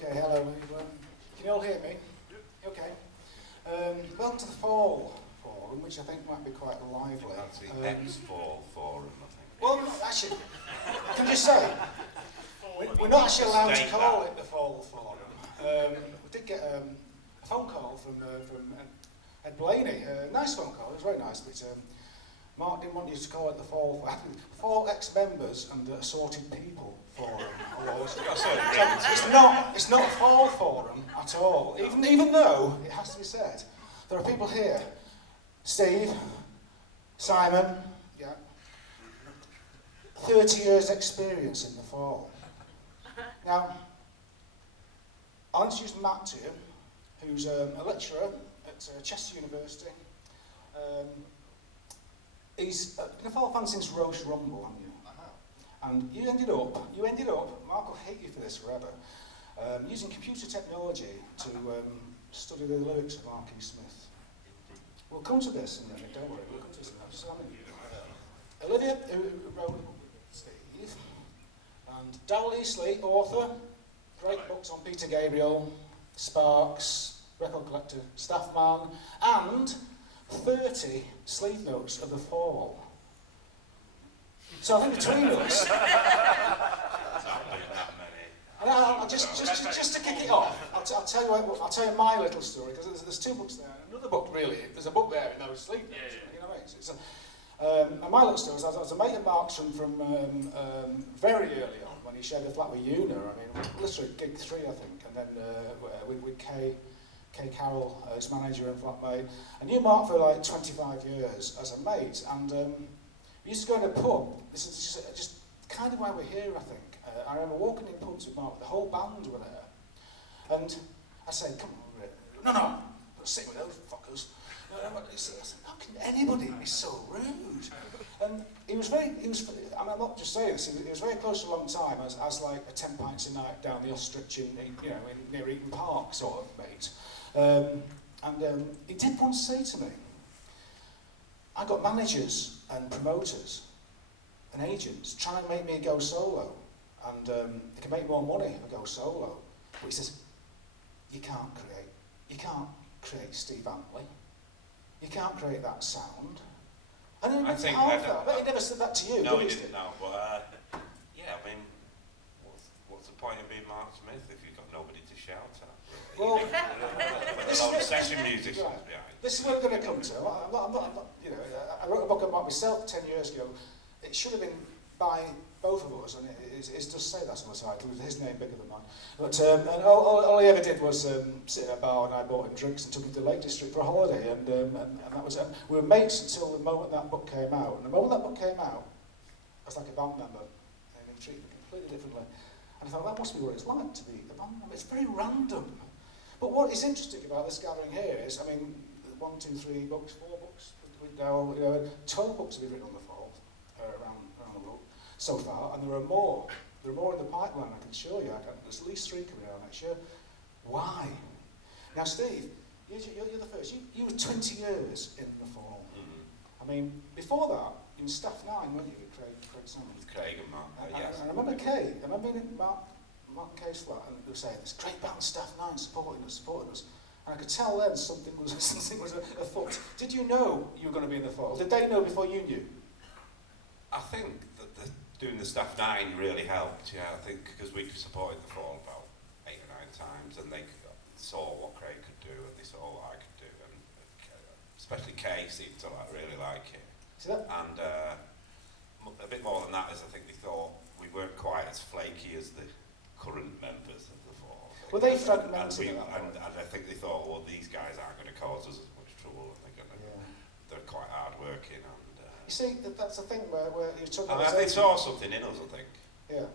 Okay, hello. Can you all hear me? Okay. Welcome to the Fall Forum, which I think might be quite lively. That's the X-Fall Forum, I think. Well, actually, I can just say, we're not actually allowed to call it the Fall Forum. We did get a phone call from Ed Blaney, a nice phone call, it was very nice, but Mark didn't want you to call it the Fall Forum. Four ex-members and assorted people forum. It's not a Fall Forum at all, even though, it has to be said, there are people here, Steve, Simon, yeah, 30 years experience in the fall. Now, I'll introduce Matt to you, who's a lecturer at Chester University. He's been a fall fan since Roche Rumble, haven't you? And you ended up, Mark will hate you for this forever, using computer technology to study the lyrics of R.K. Smith. We'll come to this in a minute, don't worry, we'll come to this in a minute. Olivia, who wrote the book with Steve, and Darrell Easley, author, great books on Peter Gabriel, Sparks, record collector, staff man, and 30 sleeve notes of the Fall. So I think between us, and I'll just to kick it off, I'll tell you my little story, because there's two books there. Another book, really, there's a book there in those sleeve notes. You know what I mean? And my little story is, I was a mate of Mark's from very early on, when he shared a flat with Una. I mean, literally gig 3, I think, and then with Kay Carroll, his manager and flatmate. I knew Mark for like 25 years as a mate, and we used to go in a pub. This is just kind of why we're here, I think. I remember walking in pubs with Mark, the whole band were there, and I said, "Come on, no, I'm sit with those fuckers." I said, "How can anybody be so rude?" And he was, I mean, I'm not just saying this, he was very close for a long time as like a 10 pints a night down the ostrich near Eaton Park sort of mate. He did once say to me, "I got managers and promoters and agents trying to make me go solo, and they can make more money if I go solo." But he says, you can't create Steve Antley. You can't create that sound. And I think but he never said that to you. No, he didn't. No, but yeah, I mean, what's the point of being Mark Smith if you've got nobody to shout at? Well, this is session musicians behind. This is what I'm going to come to. I'm not, you know, I wrote a book about myself 10 years ago. It should have been by both of us, and it does say that on the title, with his name bigger than mine. But and all he ever did was sit in a bar, and I bought him drinks and took him to the Lake District for a holiday, and that was we were mates until the moment that book came out. And the moment that book came out, I was like a band member, and he treated me completely differently. And I thought, that must be what it's like to be a band member. It's very random. But what is interesting about this gathering here is, I mean, 1, 2, 3 books, 4 books, with Darrell, 12 books have been written on the fall around the world so far, and there are more. There are more in the pipeline, I can assure you. There's at least 3 coming out next year. Why? Now, Steve, you're the first. You were 20 years in the fall. I mean, before that, you were Staff 9, weren't you, with Craig Salmon? With Craig and Mark, yes. I remember Kay. I remember being in Mark and Kay's flat, and they were saying, "This great band, Staff 9, supporting us. And I could tell then something was afoot. Did you know you were going to be in the fall? Did they know before you knew? I think that doing the Staff 9 really helped, yeah. I think because we supported the fall about 8 or 9 times, and they saw what Craig could do, and they saw what I could do, and especially Kay seemed to really like it. See that? And a bit more than that is I think they thought we weren't quite as flaky as the current members of the fall. Were they fragmented? And I think they thought, well, these guys aren't going to cause us as much trouble, and they're quite hard working. You see, that's the thing where you're talking about. They saw something in us, I think. Yeah.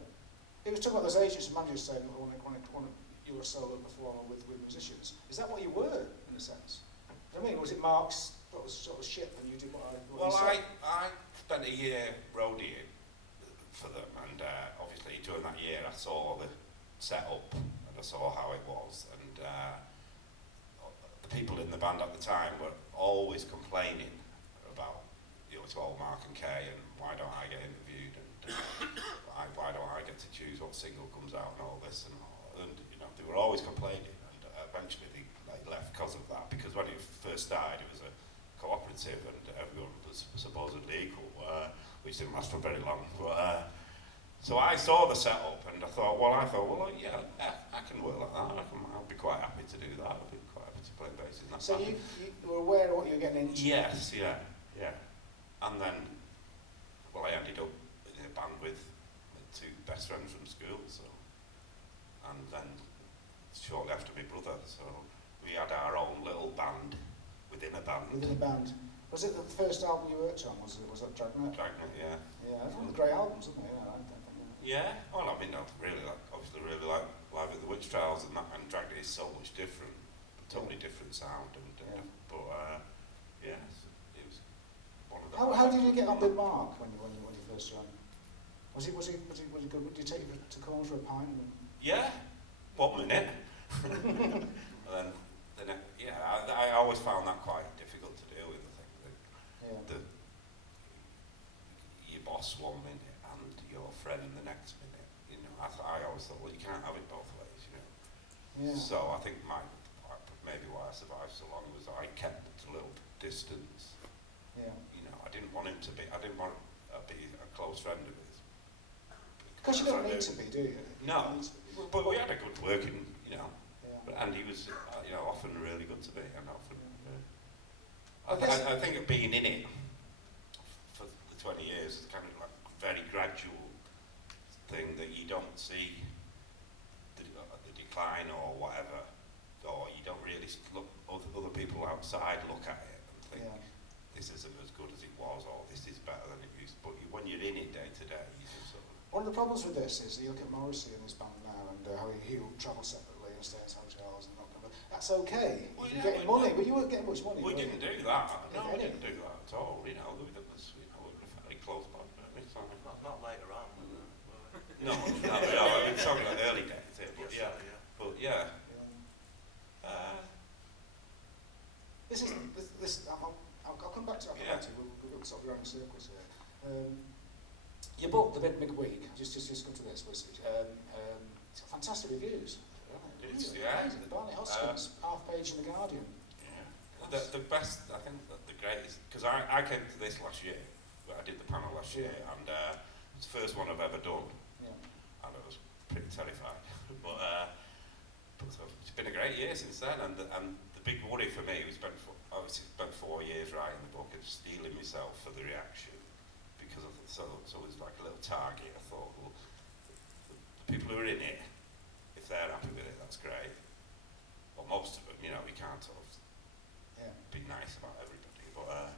He was talking about those agents and managers saying, "Well, you were a solo performer with musicians." Is that what you were, in a sense? I mean, was it Mark's sort of shit, and you did what well, he said? I spent a year roadieing for them, and obviously during that year I saw the setup and I saw how it was, and the people in the band at the time were always complaining about, to old Mark and Kay, and why don't I get interviewed, and why don't I get to choose what single comes out, and all this, and and they were always complaining, and eventually they left because of that. Because when it first started, it was a cooperative, and everyone was supposedly equal, which didn't last for very long. But so I saw the setup, and I thought, well, yeah, I can work like that. I'll be quite happy to do that. I'll be quite happy to play bass in that. So you were aware of what you were getting into? Yes, yeah. And then, well, I ended up in a band with my two best friends from school, so, and then shortly after my brother, so we had our own little band within a band. Within a band. Was it the first album you worked on? Was that Dragnet? Dragnet, yeah. Yeah, one of the great albums, isn't it? Yeah, well, I mean, I obviously really like Live at the Witch Trials, and Dragnet is so much different, totally different sound, but yeah, it was one of the. How did you get on with Mark when you first joined? Was he good? Did you take him to corner for a pint? Yeah, 1 minute. And then I always found that quite difficult to do with. I think that your boss 1 minute and your friend the next minute. I always thought, well, you can't have it both ways, Yeah. So I think maybe why I survived so long was I kept a little distance. Yeah. I didn't want him to be. I didn't want to be a close friend of his. Because you don't need to be, do you? No. But we had a good working, Yeah. and he was, often really good to be, and often. Yeah. I think of being in it for the 20 years is kind of like a very gradual thing that you don't see the decline or whatever, or you don't really look other people outside look at it and think this isn't as good as it was, or this is better than it used. But when you're in it day to day, you just sort of. One of the problems with this is you look at Morrissey and his band now, and how he'll travel separately and stay in hotels and that's okay. Well, you're getting money, but you weren't getting much money. We didn't do that. No, we didn't do that at all. We were very close by. Not later on. No, I mean, talking about early days here, but yeah. I'll come back to it. We'll sort of go around in circles here. Your book, The Big Week, just come to this, was it's got fantastic reviews. It's, amazing. The Barney Hoskins, half page in The Guardian. Yeah. The best, I think, the greatest, because I came to this last year. I did the panel last year, and it's the first one I've ever done. And I was pretty terrified. but it's been a great year since then, and the big worry for me was spent 4 years writing the book and steeling myself for the reaction, because so it was like a little target. I thought, well, the people who are in it, if they're happy with it, that's great. Well, most of them, we can't sort of be nice about everybody, but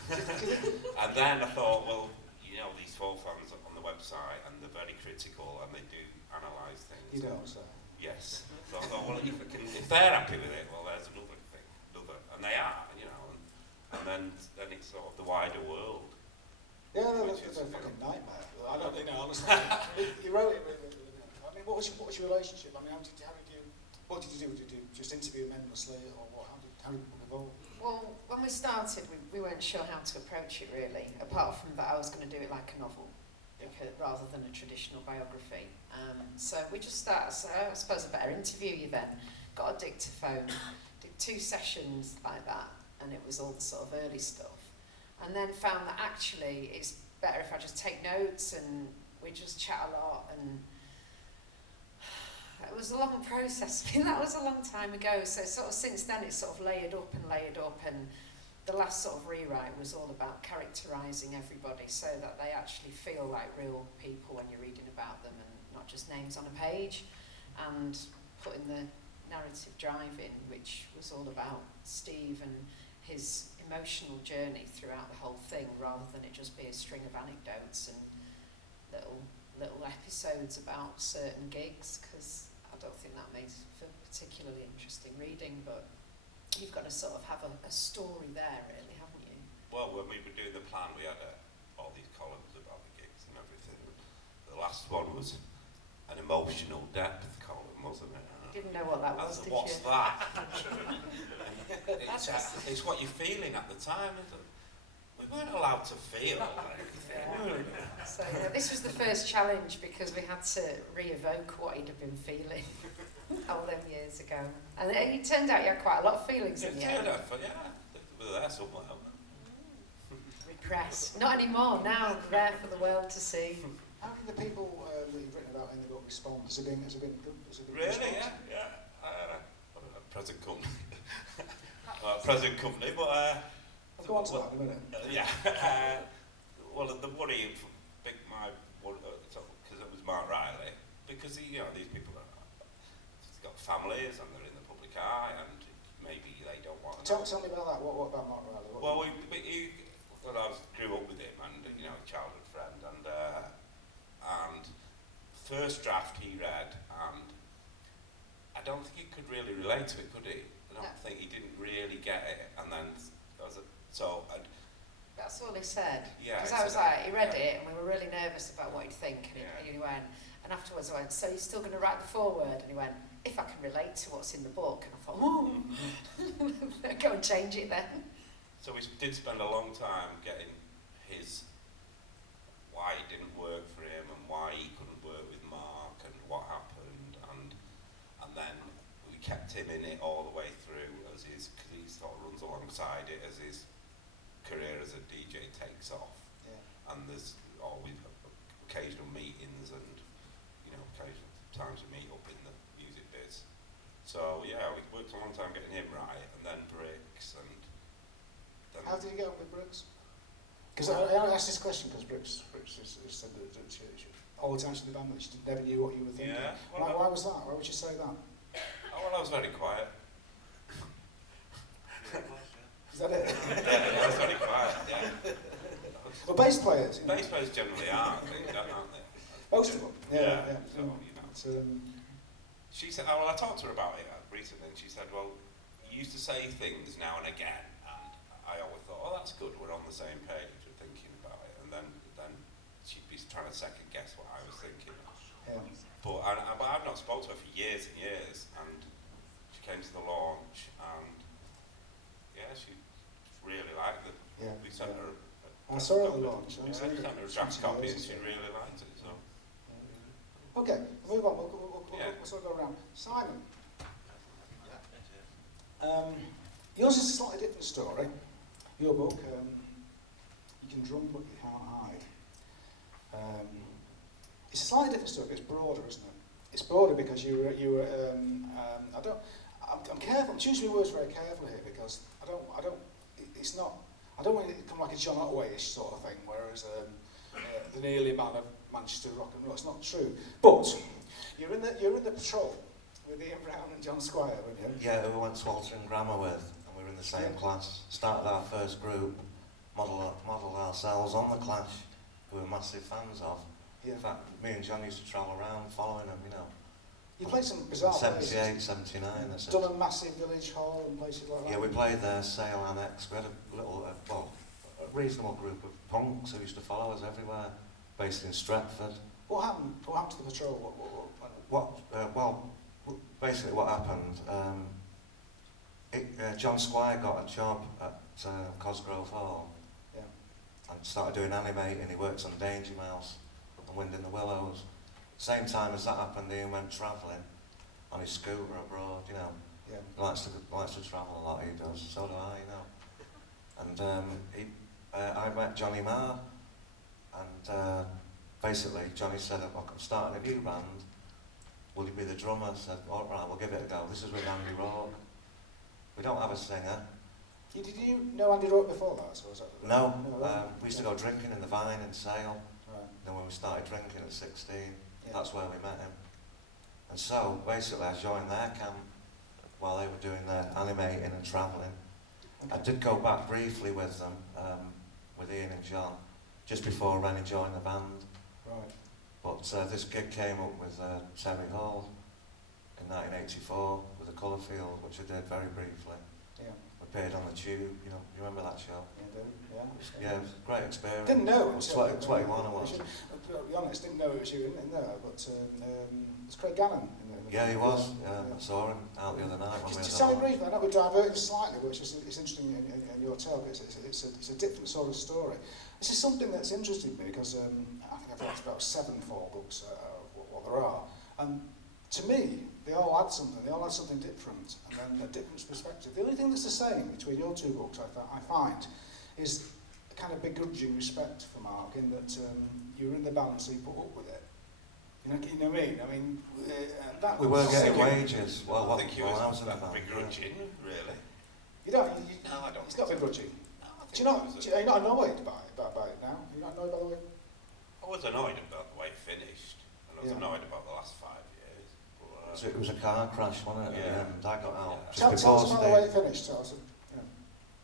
and then I thought, well, these folk fans on the website, and they're very critical, and they do analyse things. You don't, so. Yes. So I thought, well, if they're happy with it, well, there's another thing, and they are, and then it's sort of the wider world. Yeah, that's a fucking nightmare. I don't think, honestly. You wrote it. I mean, what was your relationship? I mean, what did you do? Did you just interview them endlessly, or what? How did it evolve? Well, when we started, we weren't sure how to approach it really, apart from that I was going to do it like a novel, rather than a traditional biography. So we just started, I suppose I better interview you then. Got a dictaphone, did 2 sessions like that, and it was all the sort of early stuff. And then found that actually it's better if I just take notes and we just chat a lot, and it was a long process. I mean, that was a long time ago. So sort of since then it's sort of layered up, and the last sort of rewrite was all about characterising everybody so that they actually feel like real people when you're reading about them, and not just names on a page, and putting the narrative drive in, which was all about Steve and his emotional journey throughout the whole thing, rather than it just be a string of anecdotes and little episodes about certain gigs, because I don't think that makes for particularly interesting reading. But you've got to sort of have a story there, really, haven't you? Well, when we were doing the plan, we had all these columns about the gigs and everything. The last one was an emotional depth column, wasn't it? You didn't know what that was, did what's you? that? It's what you're feeling at the time, isn't it? weren't allowed to feel anything. So this was the first challenge because we had to re-evoke what he'd have been feeling all them years ago. And it turned out he had quite a lot of feelings in the end. Yeah, they were there somewhere. Repressed. Not anymore. Now they're there for the world to see. How can the people that you've written about in the book respond? Has it been good? Really? Response? Yeah. Present company. Present company, but I'll go on to that in a minute. yeah. Well, the worry, because it was Mark Riley, because these people have got families and they're in the public eye, and maybe they don't want to. Tell me about that. What about Mark Riley? Well, I grew up with him, and a childhood friend, and first draft he read, and I don't think he could really relate to it, could he? I don't think he didn't really get it, and then that's all he said. Yeah. Because I was like, he read it, and we were really nervous about what he'd think, and he went, and afterwards I went, so you're still going to write the foreword? And he went, if I can relate to what's in the book. And I thought, oh, go and change it then. So we did spend a long time getting why it didn't work for him, and why he couldn't work with Mark, and what happened, and then we kept him in it all the way through because he sort of runs alongside it as his career as a DJ takes off. Yeah. And there's always occasional meetings, and occasional times we meet up in the music biz. So yeah, we worked a long time getting him right, and then Bricks, and then how did you get on with Brooks? Because I asked this question because Brooks has said that she all the time to the band that she never knew what you were thinking. Yeah, why was that? Why would you say that? Well, I was very quiet. Is that it? Yeah, I was very quiet. Yeah. Well, bass players. Bass players generally aren't they? Most of them. Yeah. So she said, well, I talked to her about it recently, and she said, well, you used to say things now and again, and I always thought, oh, that's good, we're on the same page, we're thinking about it, and then she'd be trying to second guess what I was thinking. Yeah. But I've not spoken to her for years and years, and she came to the launch, and yeah, she really liked it. Yeah. We sent her I saw it at the launch. we sent her a draft copy, and she really liked it. So. Okay, move on. We'll sort of go around. Simon. Yours is a slightly different story. Your book, you can drum but you can't hide. It's a slightly different story, but it's broader, isn't it? It's broader because you were. I'm careful. I'm choosing my words very carefully here because it's not. I don't want it to come like a John Otway-ish sort of thing, whereas the nearly man of Manchester rock and roll. It's not true. But you're in the patrol with Ian Brown and John Squire, weren't you? Yeah, who we went to Walton Grammar with, and we were in the same class. Started our first group, modelled ourselves on the Clash, who we were massive fans of. Yeah. In fact, me and John used to travel around following them, You played some bizarre 78, places. 79. Done a massive village hall and places like that. Yeah, we played there, Sale Annex. We had a little, a reasonable group of punks who used to follow us everywhere, based in Stretford. What happened to the patrol? Basically what happened, John Squire got a job at Cosgrove Hall. Yeah. And started doing animating. He worked on Danger Mouse and Wind in the Willows. Same time as that happened, Ian went travelling on his scooter abroad, Yeah. He likes to travel a lot, he does, so do I, And I met Johnny Marr, and basically Johnny said, I'm starting a new band, will you be the drummer? I said, all right, we'll give it a go. This is with Andy Rourke. We don't have a singer. Did you know Andy Rourke before that? Or was that No, we used to go drinking in the Vine in Sale. Right. Then when we started drinking at 16, Yeah. that's where we met him. And so basically I joined their camp while they were doing their animating and travelling. Okay. I did go back briefly with them, with Ian and John, just before Rennie joined the band. Right. But this gig came up with Terry Hall in 1984 with the Colour Field, which I did very briefly. Yeah. We played on the Tube, you remember that show? Yeah. Yeah, it was a great experience. Didn't know. I was 21 I was. To be honest, didn't know it was you in there, but it's Craig Gannon in the Yeah, he was. I saw him out the other night. Just tell me briefly, I know we're diverting slightly, but it's interesting in your tale, but it's a different sort of story. This is something that's interested me because I think I've read about 7 fall books, what there are, and to me, they all add something different, and then a different perspective. The only thing that's the same between your 2 books, I find, is a kind of begrudging respect for Mark, in that you were in the band, so you put up with it. You know what I mean? That we weren't getting wages. Well, I think he was I was in the band. begrudging, really. You don't. No, I don't. It's not begrudging. No, I think Are you not annoyed by it now? You're not annoyed by the way? I was annoyed about the way it finished, and I was annoyed about the last 5 years. But, So it was a car crash, wasn't it? Yeah. And I got out. Tell us about the way it finished. Tell us.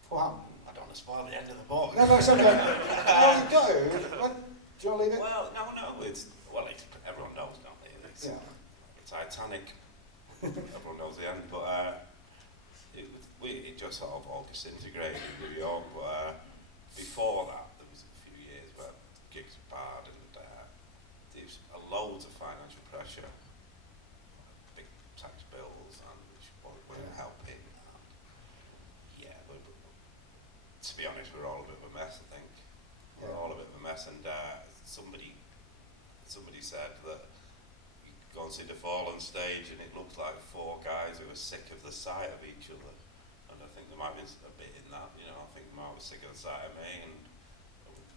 What happened? I don't want to spoil the end of the book. No, it's okay. No, you go. Do you want to leave it? Well, no, everyone knows, don't they? It's Titanic. Everyone knows the end, but it just sort of all disintegrated in New York. But before that, there was a few years where gigs were bad, and there was loads of financial pressure, big tax bills, and which weren't helping. And to be honest, we're all a bit of a mess. I think we're all a bit of a mess, and somebody said that you go and see the Fall on stage and it looks like 4 guys who are sick of the sight of each other, and I think there might be a bit in that, I think Mark was sick of the sight of me, and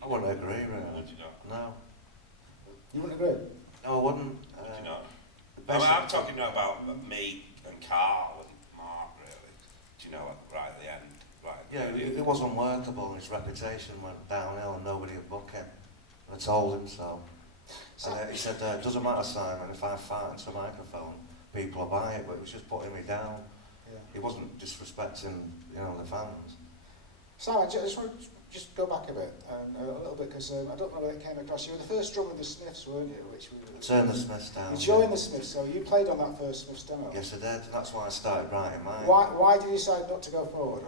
I wouldn't agree, really. Would you not? No. You wouldn't agree? No, I wouldn't. Would you not? I'm talking about me and Carl and Mark, really. Do you know, right at the end? Right. Yeah, it was unworkable, and his reputation went downhill, and nobody would book him. And I told him so. And he said, it doesn't matter, Simon, if I fart into a microphone, people will buy it, but it was just putting me down. Yeah. He wasn't disrespecting, the fans. Simon, I just want to go back a bit, a little bit, because I don't know where it came across. You were the first drummer of the Smiths, weren't you? Turned the Smiths down. You joined the Smiths, so you played on that first Smiths demo. Yes, I did. That's why I started writing mine. Why did you decide not to go forward?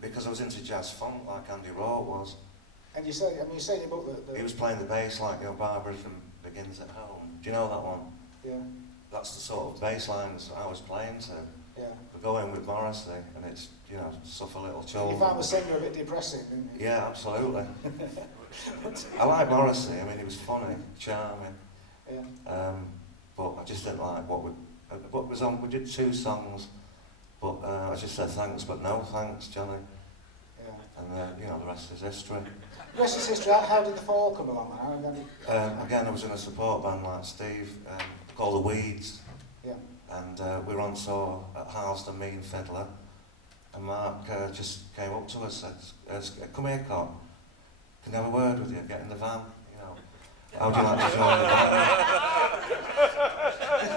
Because I was into jazz funk, like Andy Rowe was. And you say in your book that... He was playing the bass like, Barbarism Begins at Home. Do you know that one? Yeah. That's the sort of bass lines I was playing to. Yeah. We go in with Morrissey, and it's, suffer little children. You found the singer a bit depressing, didn't you? Yeah, absolutely. I like Morrissey. I mean, he was funny, charming. Yeah. But I just didn't like what we... What was on? We did 2 songs, but I just said thanks, but no thanks, Johnny. Yeah. And the rest is history. The rest is history. How did the Fall come along? Again, I was in a support band like Steve, called The Weeds. Yeah. And we were on tour at Harleston, me and Fiddler. And Mark just came up to us and said, come here, Con. Can I have a word with you? Get in the van. How do you like to join the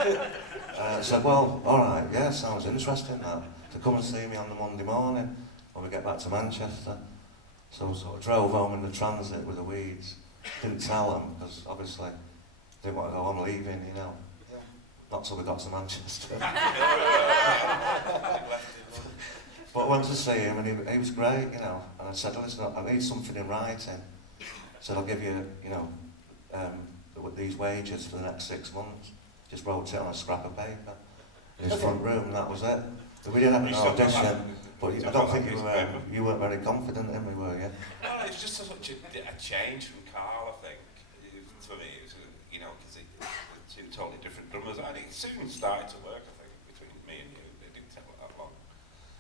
band? I said, well, all right, yeah, sounds interesting that. To come and see me on the Monday morning when we get back to Manchester. So we sort of drove home in the transit with The Weeds. Didn't tell them, because obviously didn't want to go, I'm leaving, Yeah. Not till we got to Manchester. But I went to see him, and he was great, And I said, listen, I need something in writing. I said, I'll give you, these wages for the next 6 months. Just wrote it on a scrap of paper in his front room, and that was it. But we didn't have an audition, but I don't think you weren't very confident in me, were you? Well, it's just such a change from Carl, I think. For me, it was, because they were 2 totally different drummers. And it soon started to work, I think, between me and you. It didn't take that long.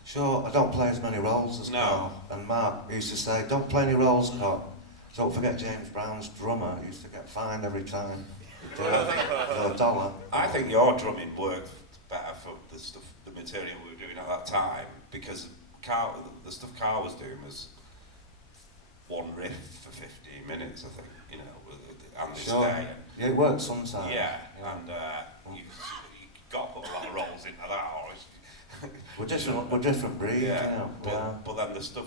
Sure, I don't play as many roles as Carl. And Mark used to say, don't play any roles, Carl. Don't forget James Brown's drummer used to get fined every time. For $1. I think your drumming worked better for the material we were doing at that time, because the stuff Carl was doing was one riff for 15 minutes, I think, and this day. Yeah, it works sometimes. Yeah, and you got to put a lot of rolls into that, or we're different breeds, But then the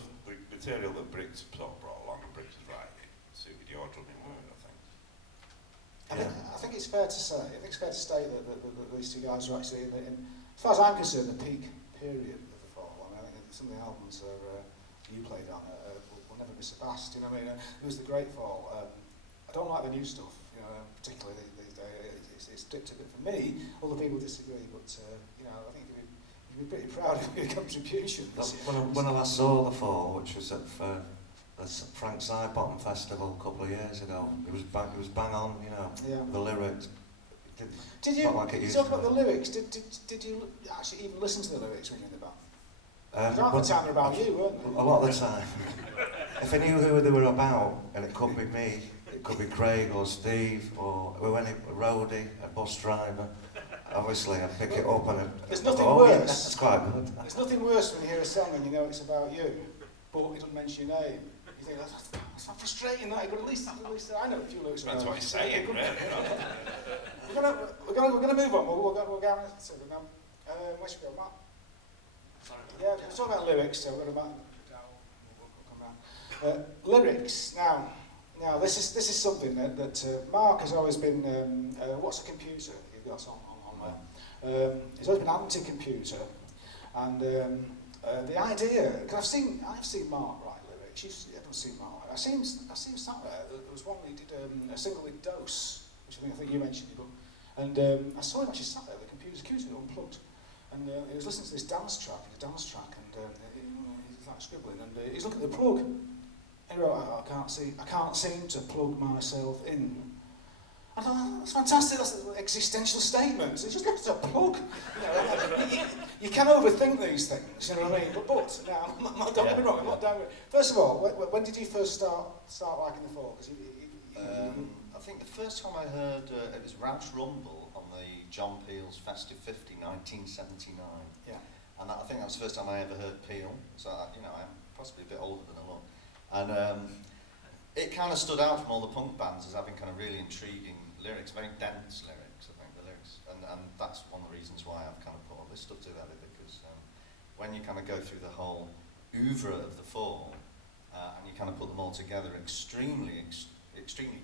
material that Briggs sort of brought along, and Briggs was right, it suited your drumming word, I think. I think it's fair to say, state that these 2 guys are actually, as far as I'm concerned, the peak period of the Fall. I think some of the albums you played on will never be surpassed. It was the Great Fall. I don't like the new stuff. you know, particularly these days. It's dipped a bit for me. Other people disagree, but you know, I think you'd be pretty proud of your contributions. When I last saw The Fall, which was at Frank Sidebottom Festival a couple of years ago, it was bang on, you know, the lyrics. Did you talk about the lyrics? Did you actually even listen to the lyrics when you were in the band? Half the time they're about you, weren't they? A lot of the time. If I knew who they were about, and it could be me, it could be Craig or Steve or a roadie, a bus driver, obviously I'd pick it up and there's nothing worse. Yeah, that's quite good. There's nothing worse when you hear a song and you know it's about you, but it doesn't mention your name. You think, that's not frustrating, that. But at least I know a few lyrics. That's what he's saying, really. We're gonna move on. We'll go now. Where should we go, Matt? Sorry. Yeah, we're talking about lyrics, so we're going to come round. Lyrics. Now this is something that Mark has always been. What's a computer? You've got on there. He's always been anti-computer, and the idea. Because I've seen Mark write lyrics. Everyone's seen Mark. I see him sat there. There was one he did a single with Dose, which I think you mentioned in your book, and I saw him actually sat there. The computer unplugged. And he was listening to this dance track, and he's like scribbling, and he's looking at the plug. And he wrote, I can't seem to plug myself in. I thought, oh, that's fantastic, that's an existential statement. It's just got a plug. You can overthink these things, you know what I mean? But now, don't get me wrong, I'm not down with it. First of all, when did you first start liking The Fall? I think the first time I heard it was Rouse Rumble on the John Peel's Festive 50, 1979. Yeah. And I think that was the first time I ever heard Peel. So, you know, I'm possibly a bit older than I look. And it kind of stood out from all the punk bands as having kind of really intriguing lyrics, very dense lyrics, I think, the lyrics. And that's one of the reasons why I've kind of put all this stuff together, because when you kind of go through the whole oeuvre of The Fall, and you kind of put them all together, extremely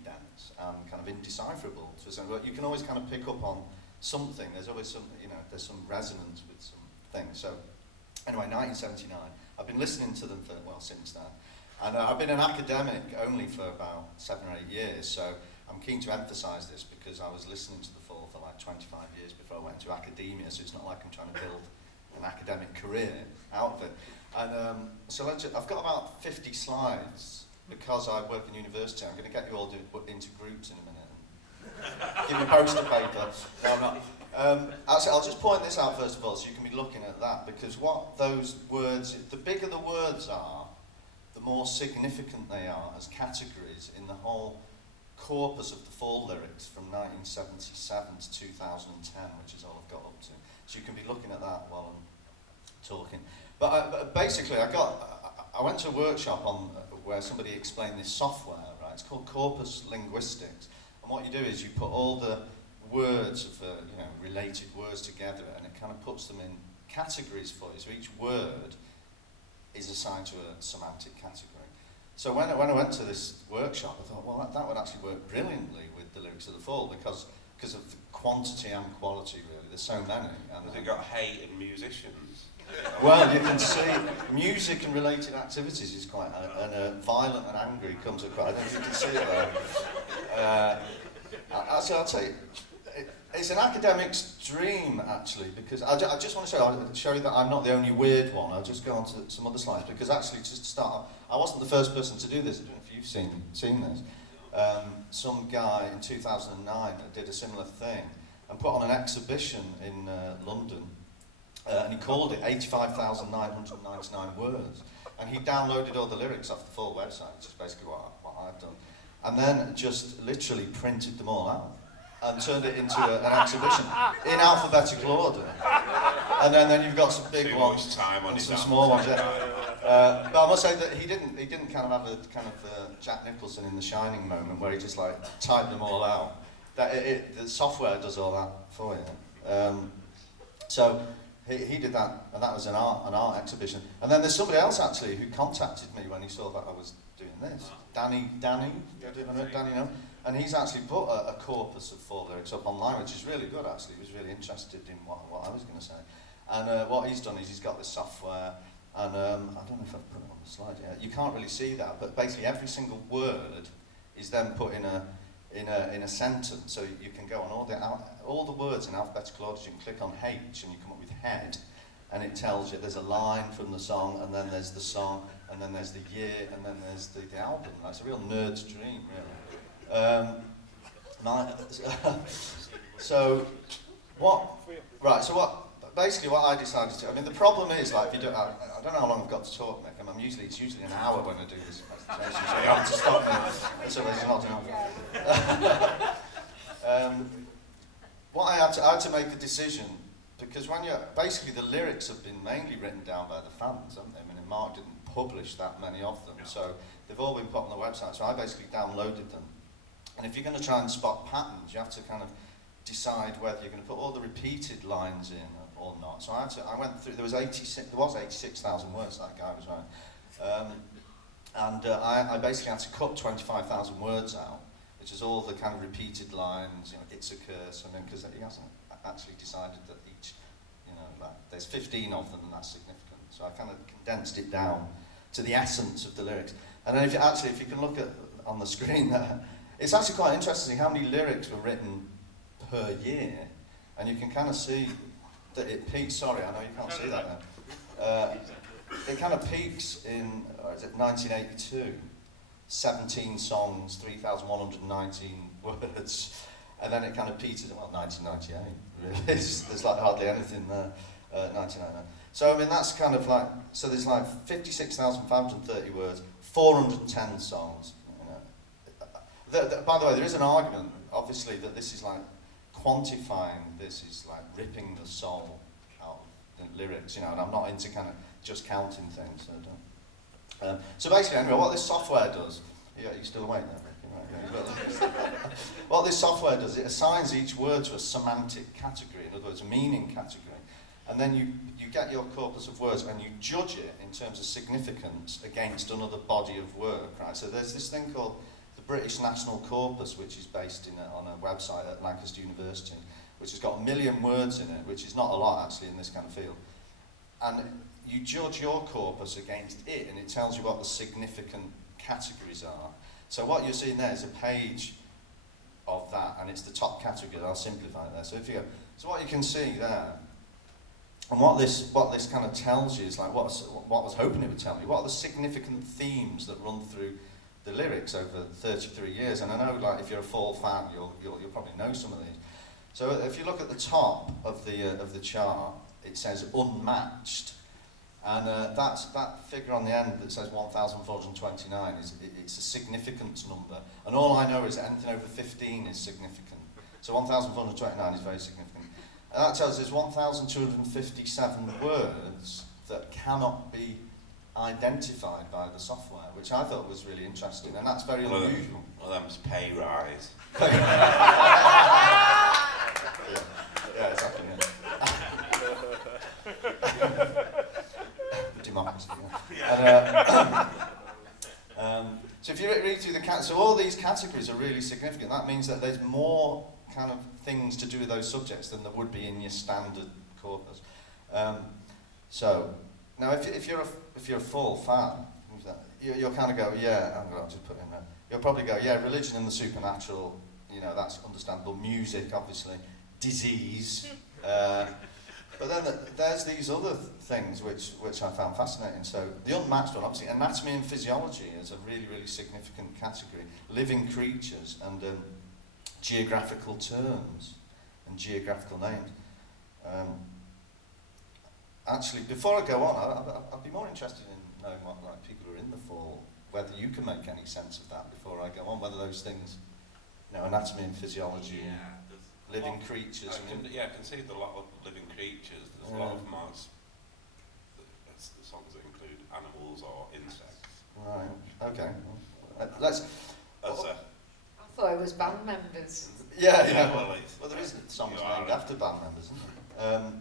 dense and kind of indecipherable. But you can always kind of pick up on something. There's always some, you know, there's some resonance with some things. So, anyway, 1979. I've been listening to them since then. And I've been an academic only for about 7 or 8 years, so I'm keen to emphasise this because I was listening to The Fall for like 25 years before I went to academia, so it's not like I'm trying to build an academic career out of it. And so I've got about 50 slides. Because I work in university, I'm going to get you all into groups in a minute and give you poster paper. No, I'm not. Actually, I'll just point this out first of all, so you can be looking at that, because what those words, the bigger the words are, the more significant they are as categories in the whole corpus of The Fall lyrics from 1977 to 2010, which is all I've got up to. So you can be looking at that while I'm talking. But basically, I went to a workshop where somebody explained this software, right? It's called corpus linguistics. And what you do is you put all the words of related words together, and it kind of puts them in categories for you. So each word is assigned to a semantic category. So when I went to this workshop, I thought, well, that would actually work brilliantly with the lyrics of The Fall, because of the quantity and quality, really. There's so many. And has it got hate and musicians? Well, you can see music and related activities is quite violent and angry comes across. I don't know if you can see it there. I'll tell you, it's an academic's dream, actually, because I just want to show you that I'm not the only weird one. I'll just go on to some other slides, because actually, just to start, I wasn't the first person to do this. I don't know if you've seen this. Some guy in 2009 did a similar thing and put on an exhibition in London. And he called it 85,999 words. And he downloaded all the lyrics off the Fall website, which is basically what I've done. And then just literally printed them all out and turned it into an exhibition in alphabetical order. And then you've got some big ones and some small ones. But I must say that he didn't kind of have a kind of Jack Nicholson in The Shining moment where he just like typed them all out. The software does all that for you. So he did that, and that was an art exhibition. And then there's somebody else actually who contacted me when he saw that I was doing this. Danny, no? And he's actually put a corpus of Fall lyrics up online, which is really good actually. He was really interested in what I was going to say. And what he's done is he's got this software, and I don't know if I've put it on the slide yet. You can't really see that, but basically every single word is then put in a in a sentence. So you can go on all the words in alphabetical order. You can click on H and you come up with head, and it tells you there's a line from the song, and then there's the song, and then there's the year, and then there's the album. That's a real nerd's dream, really. So basically what I decided to, I mean, the problem is, like, if you don't, I don't know how long I've got to talk, Nick. It's usually an hour when I do this presentation, so you have to stop me. So it's not enough. I had to make a decision, because basically the lyrics have been mainly written down by the fans, haven't they? I mean, Mark didn't publish that many of them, so they've all been put on the website, so I basically downloaded them. And if you're going to try and spot patterns, you have to kind of decide whether you're going to put all the repeated lines in or not. So I went through, there was 86,000 words that guy was writing. I basically had to cut 25,000 words out, which is all the kind of repeated lines, it's a curse, because he hasn't actually decided that each, there's 15 of them and that's significant. So I kind of condensed it down to the essence of the lyrics. And then if you can look at on the screen there, it's actually quite interesting how many lyrics were written per year, and you can kind of see that it peaks. Sorry, I know you can't see that now. It kind of peaks in 1982, 17 songs, 3,119 words, and then it kind of peaks at 1998. Really, there's like hardly anything there. 1999. So I mean that's kind of like, so there's like 56,530 words, 410 songs. By the way, there is an argument, obviously, that this is like quantifying. This is like ripping the soul out of the lyrics, and I'm not into kind of just counting things. So basically, anyway, what this software does, you're still awake there, Ricky, right? What this software does, it assigns each word to a semantic category, in other words, a meaning category. And then you get your corpus of words and you judge it in terms of significance against another body of work, right? So there's this thing called the British National Corpus, which is based on a website at Lancaster University, which has got 1 million words in it, which is not a lot actually in this kind of field. And you judge your corpus against it, and it tells you what the significant categories are. So what you're seeing there is a page of that, and it's the top category. I'll simplify it there. So what you can see there, and what this kind of tells you is like what I was hoping it would tell me. What are the significant themes that run through the lyrics over 33 years? And I know, like, if you're a Fall fan, you'll probably know some of these. So if you look at the top of the chart, it says unmatched, and that figure on the end that says 1,429 it's a significance number. And all I know is that anything over 15 is significant. So 1,429 is very significant. And that tells us there's 1,257 words that cannot be identified by the software, which I thought was really interesting, and that's very unusual. Well, them's pay rise. Yeah, exactly. Democracy. Yeah. So if you read through so all these categories are really significant. That means that there's more kind of things to do with those subjects than there would be in your standard corpus. So now, if you're a Fall fan, you'll kind of go, yeah, I'm going to just put in there. You'll probably go, yeah, religion and the supernatural, that's understandable. Music, obviously, disease. But then there's these other things which I found fascinating. So the unmatched one, obviously, anatomy and physiology is a really, really significant category. Living creatures and geographical terms and geographical names. Actually, before I go on, I'd be more interested in knowing what people who are in the Fall, whether you can make any sense of that before I go on, whether those things, anatomy and physiology, living creatures. I can see a lot of living creatures. There's a lot of marks. The songs that include animals or insects. Right. Okay. I thought it was band members. Yeah. Well, there is songs named after band members, isn't there?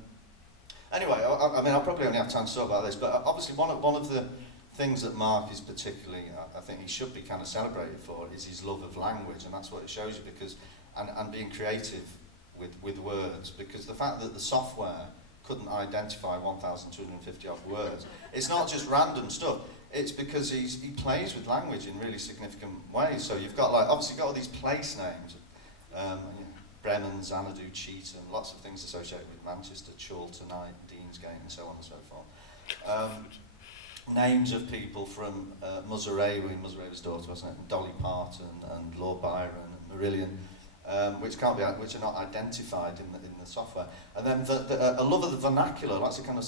Anyway, I mean, I'll probably only have time to talk about this, but obviously one of the things that Mark is particularly, I think he should be kind of celebrated for, is his love of language, and that's what it shows you, because, and being creative with words, because the fact that the software couldn't identify 1,250 odd words, it's not just random stuff. it's because he plays with language in really significant ways. So you've got obviously got all these place names, Bremen, Xanadu, Cheetham, lots of things associated with Manchester, Chorlton, Deansgate, and so on and so forth. Names of people from Musgrave's daughter, wasn't it? Dolly Parton and Lord Byron and Marillion, which are not identified in the software. And then a love of the vernacular, lots of kind of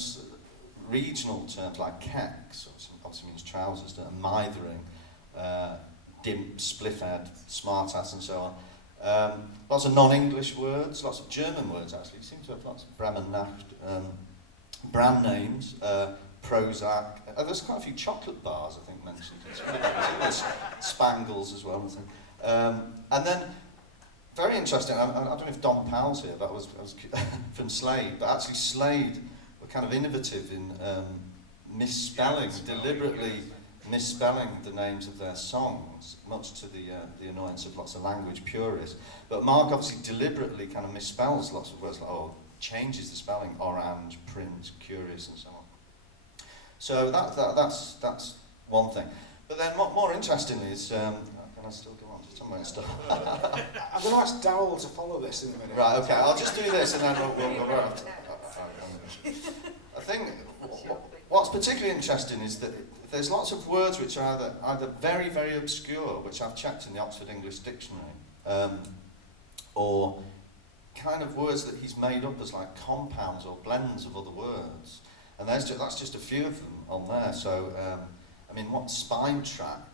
regional terms like kecks, obviously means trousers, and mithering, dimp, spliffhead, smartass, and so on. Lots of non-English words, lots of German words actually. You seem to have lots of Bremennacht, brand names, Prozac. There's quite a few chocolate bars, I think, mentioned. There's Spangles as well. And then, very interesting, I don't know if Don Powell's here, but I was from Slade, but actually Slade were kind of innovative in deliberately misspelling the names of their songs, much to the annoyance of lots of language purists. But Mark obviously deliberately kind of misspells lots of words, changes the spelling, orange, prince, curious, and so on. So that's one thing. But then more interestingly is, can I still go on to some of stuff? I'm going to ask Darryl to follow this in a minute. Right, okay, I'll just do this and then we'll go on. I think what's particularly interesting is that there's lots of words which are either very, very obscure, which I've checked in the Oxford English Dictionary, or kind of words that he's made up as like compounds or blends of other words. And that's just a few of them on there. So, I mean, what spine track?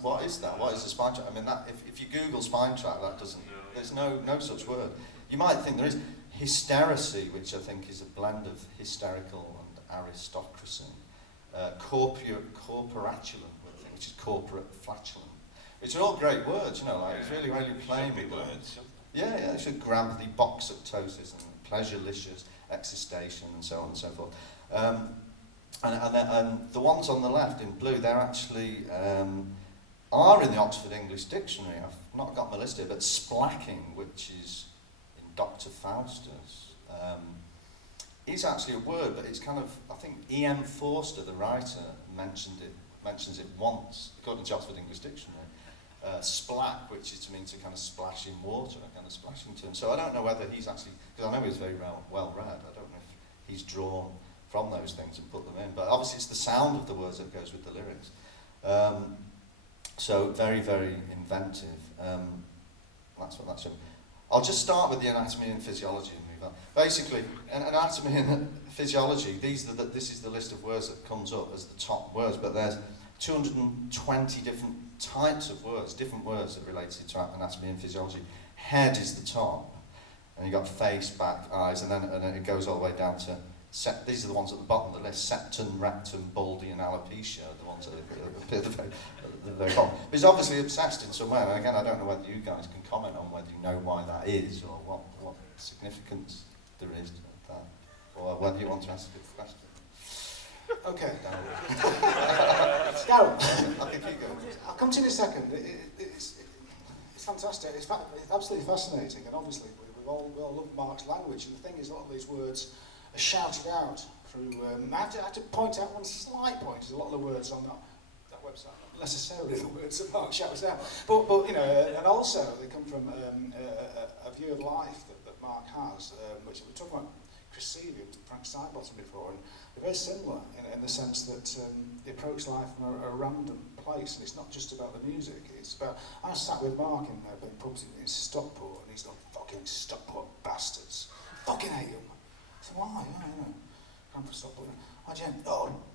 What is that? What is a spine track? I mean, that if you Google spine track, that doesn't. There's no such word. You might think there is hystericy, which I think is a blend of hysterical and aristocracy. Corporatulent, which is corporate flatulent. Which are all great words, like it's really, really playing with words. Yeah, it's a grampy, boxoptosis, and pleasurelicious, existation, and so on and so forth. And the ones on the left in blue, they're actually are in the Oxford English Dictionary. I've not got my list here, but splacking, which is in Dr. Faustus, is actually a word, but it's kind of, I think E.M. Forster, the writer, mentions it once, according to Oxford English Dictionary. Splack, which is to mean to kind of splash in water, a kind of splashing term. So I don't know whether he's actually, because I know he's very well read, I don't know if he's drawn from those things and put them in. But obviously it's the sound of the words that goes with the lyrics. So very, very inventive. That's what that's in. I'll just start with the anatomy and physiology and move on. Basically, anatomy and physiology, this is the list of words that comes up as the top words, but there's 220 different types of words, different words that relate to anatomy and physiology. Head is the top, and you've got face, back, eyes, and then it goes all the way down to, these are the ones at the bottom of the list, septum, rectum, baldy, and alopecia, the ones that appear at the very bottom. But he's obviously obsessed in some way, and again, I don't know whether you guys can comment on whether you know why that is, or what significance there is to that, or whether you want to ask a question. Okay. Darryl, I can keep going. I'll come to you in a second. It's fantastic. It's absolutely fascinating, and obviously we all love Mark's language. And the thing is, a lot of these words are shouted out through. I have to point out one slight point. There's a lot of the words on that website, not necessarily the words that Mark shouts out, but and also they come from a view of life that Mark has, which we talked about Chris Seeley and Frank Sidebottom before, and they're very similar in the sense that they approach life from a random place, and it's not just about the music. It's about, I sat with Mark in pubs in Stockport, and he's like, fucking Stockport bastards, fucking hate them. I said, why? I'm from Stockport. Why do you?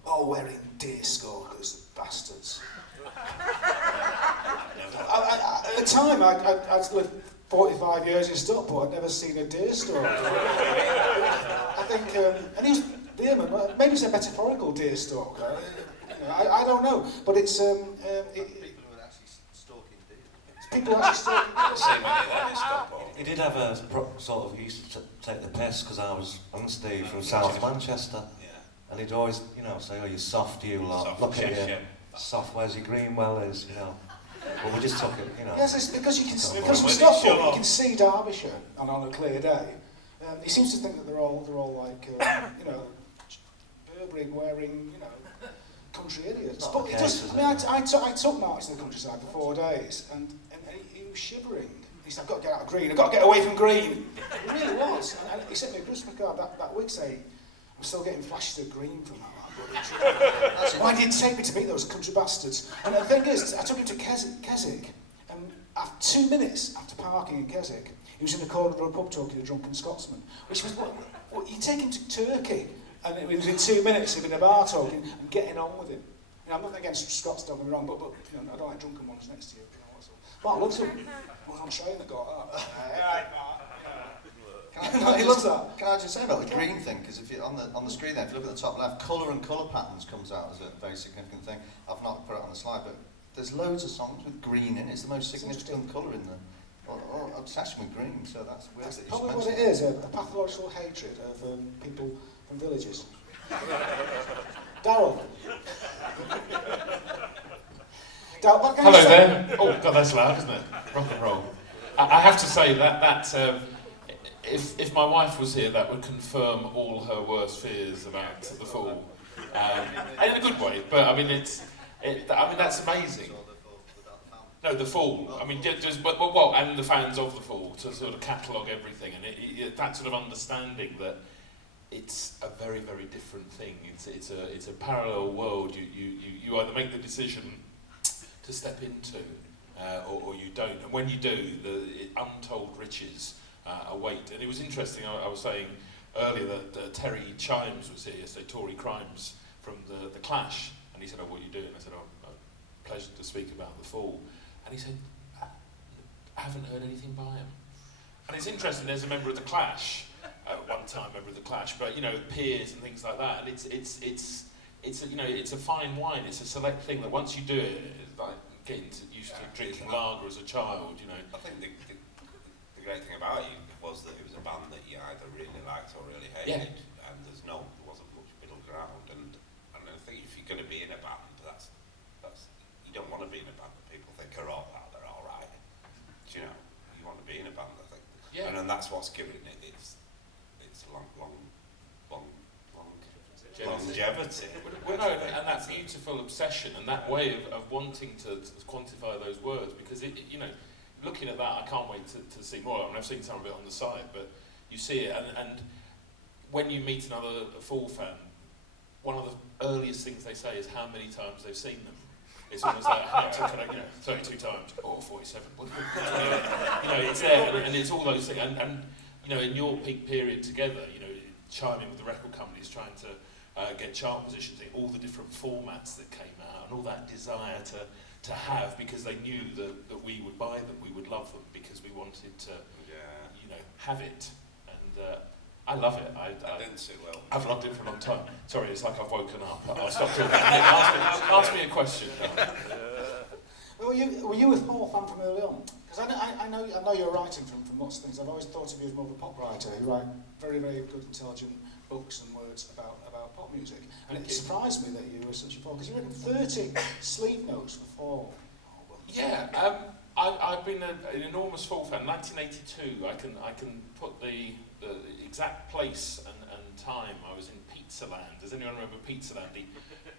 Oh, we're in deerstalkers, bastards. At the time, I'd lived 45 years in Stockport. I'd never seen a deerstalker. I think, and he was vehement. Maybe it's a metaphorical deerstalker. I don't know, but it's people who are actually stalking deer. People actually stalking. Same idea that in Stockport. He did have a he used to take the piss, because I was Steve from South Manchester, and he'd always, say, oh, you're soft, you lot. Soft, look at you, yeah. soft, where's your Greenwell is, But we just took it, Yes, it's because because from Stockport you can see Derbyshire on a clear day. He seems to think that they're all like, Burberry wearing, you know, country idiots. Not But the it case, does, is I mean, it? I took Mark to the countryside for 4 days, and he was shivering. He said, I've got to get out of Green, I've got to get away from Green. It really was. And he sent me a Christmas card that week saying, I'm still getting flashes of green from that bloody trip. Why did you take me to meet those country bastards? And the thing is, I took him to Keswick, and after 2 minutes after parking in Keswick, he was in the corner of a pub talking to a drunken Scotsman, which was, what you take him to Turkey, and it was in 2 minutes, he'd been in a bar talking and getting on with him. You know, I'm not against Scots, don't get me wrong, but you know, I don't like drunken ones next to you. You know, so. Mark loves them. I was on train that got that. He loves that. Can I just say about the green thing? Because if you on the screen there, if you look at the top left, colour and colour patterns comes out as a very significant thing. I've not put it on the slide, but there's loads of songs with green in it. It's the most significant colour in the obsession with green. So that's weird that you Probably should what mention it is, a pathological hatred of people from villages. Darryl. Darryl, what can Hello you say? there. Oh, God, that's loud, isn't it? Rock and roll. I have to say that if my wife was here, that would confirm all her worst fears about the Fool, and in a good way. But I mean, that's amazing. No, the Fool. I mean, and the fans of the Fool to sort of catalogue everything, and that sort of understanding that it's a very, very different thing. It's a parallel world. You either make the decision to step into, or you don't. And when you do, the untold riches await. And it was interesting. I was saying earlier that Terry Chimes was here yesterday, Tory Crimes from the Clash, and he said, "Oh, what are you doing?" I said, "Oh, pleasure to speak about the Fool." And he said, "I haven't heard anything by him." And it's interesting. There's a member of the Clash. At one time, member of the Clash, but you know, peers and things like that, and it's a fine wine. It's a select thing that once you do it, it's like getting used to drinking lager as a child. You know. I think the great thing about you was that it was a band that you either really liked or really hated, and there wasn't much middle ground. And I think if you're going to be in a band, that's you don't want to be in a band that people think are all out, they're all right. Do you know, you want to be in a band, I think, and then that's what's giving it longevity. Well, no, and that beautiful obsession and that way of wanting to quantify those words, because you know, looking at that, I can't wait to see more. I mean, I've seen some of it on the side, but you see it, and when you meet another Fool fan, one of the earliest things they say is how many times they've seen them. It's almost like, you know, 32 times, or 47. You know, it's there, and it's all those things. And you know, in your peak period together, you know, chiming with the record companies, trying to get chart positions in all the different formats that came out, and all that desire to have, because they knew that we would buy them, we would love them, because we wanted to, you know, have it. And I love it. I didn't sit well. I've loved it for a long time. Sorry, it's like I've woken up. I'll stop talking. Ask me a question. Were you a Paul fan from early on? Because I know you're writing from lots of things. I've always thought of you as more of a pop writer. You write very, very good, intelligent books and words about pop music. And it surprised me that you were such a fan, because you written 30 sleeve notes for Fall. Yeah, I've been an enormous Fall fan. 1982, I can put the exact place and time. I was in Pizzaland. Does anyone remember Pizzaland? The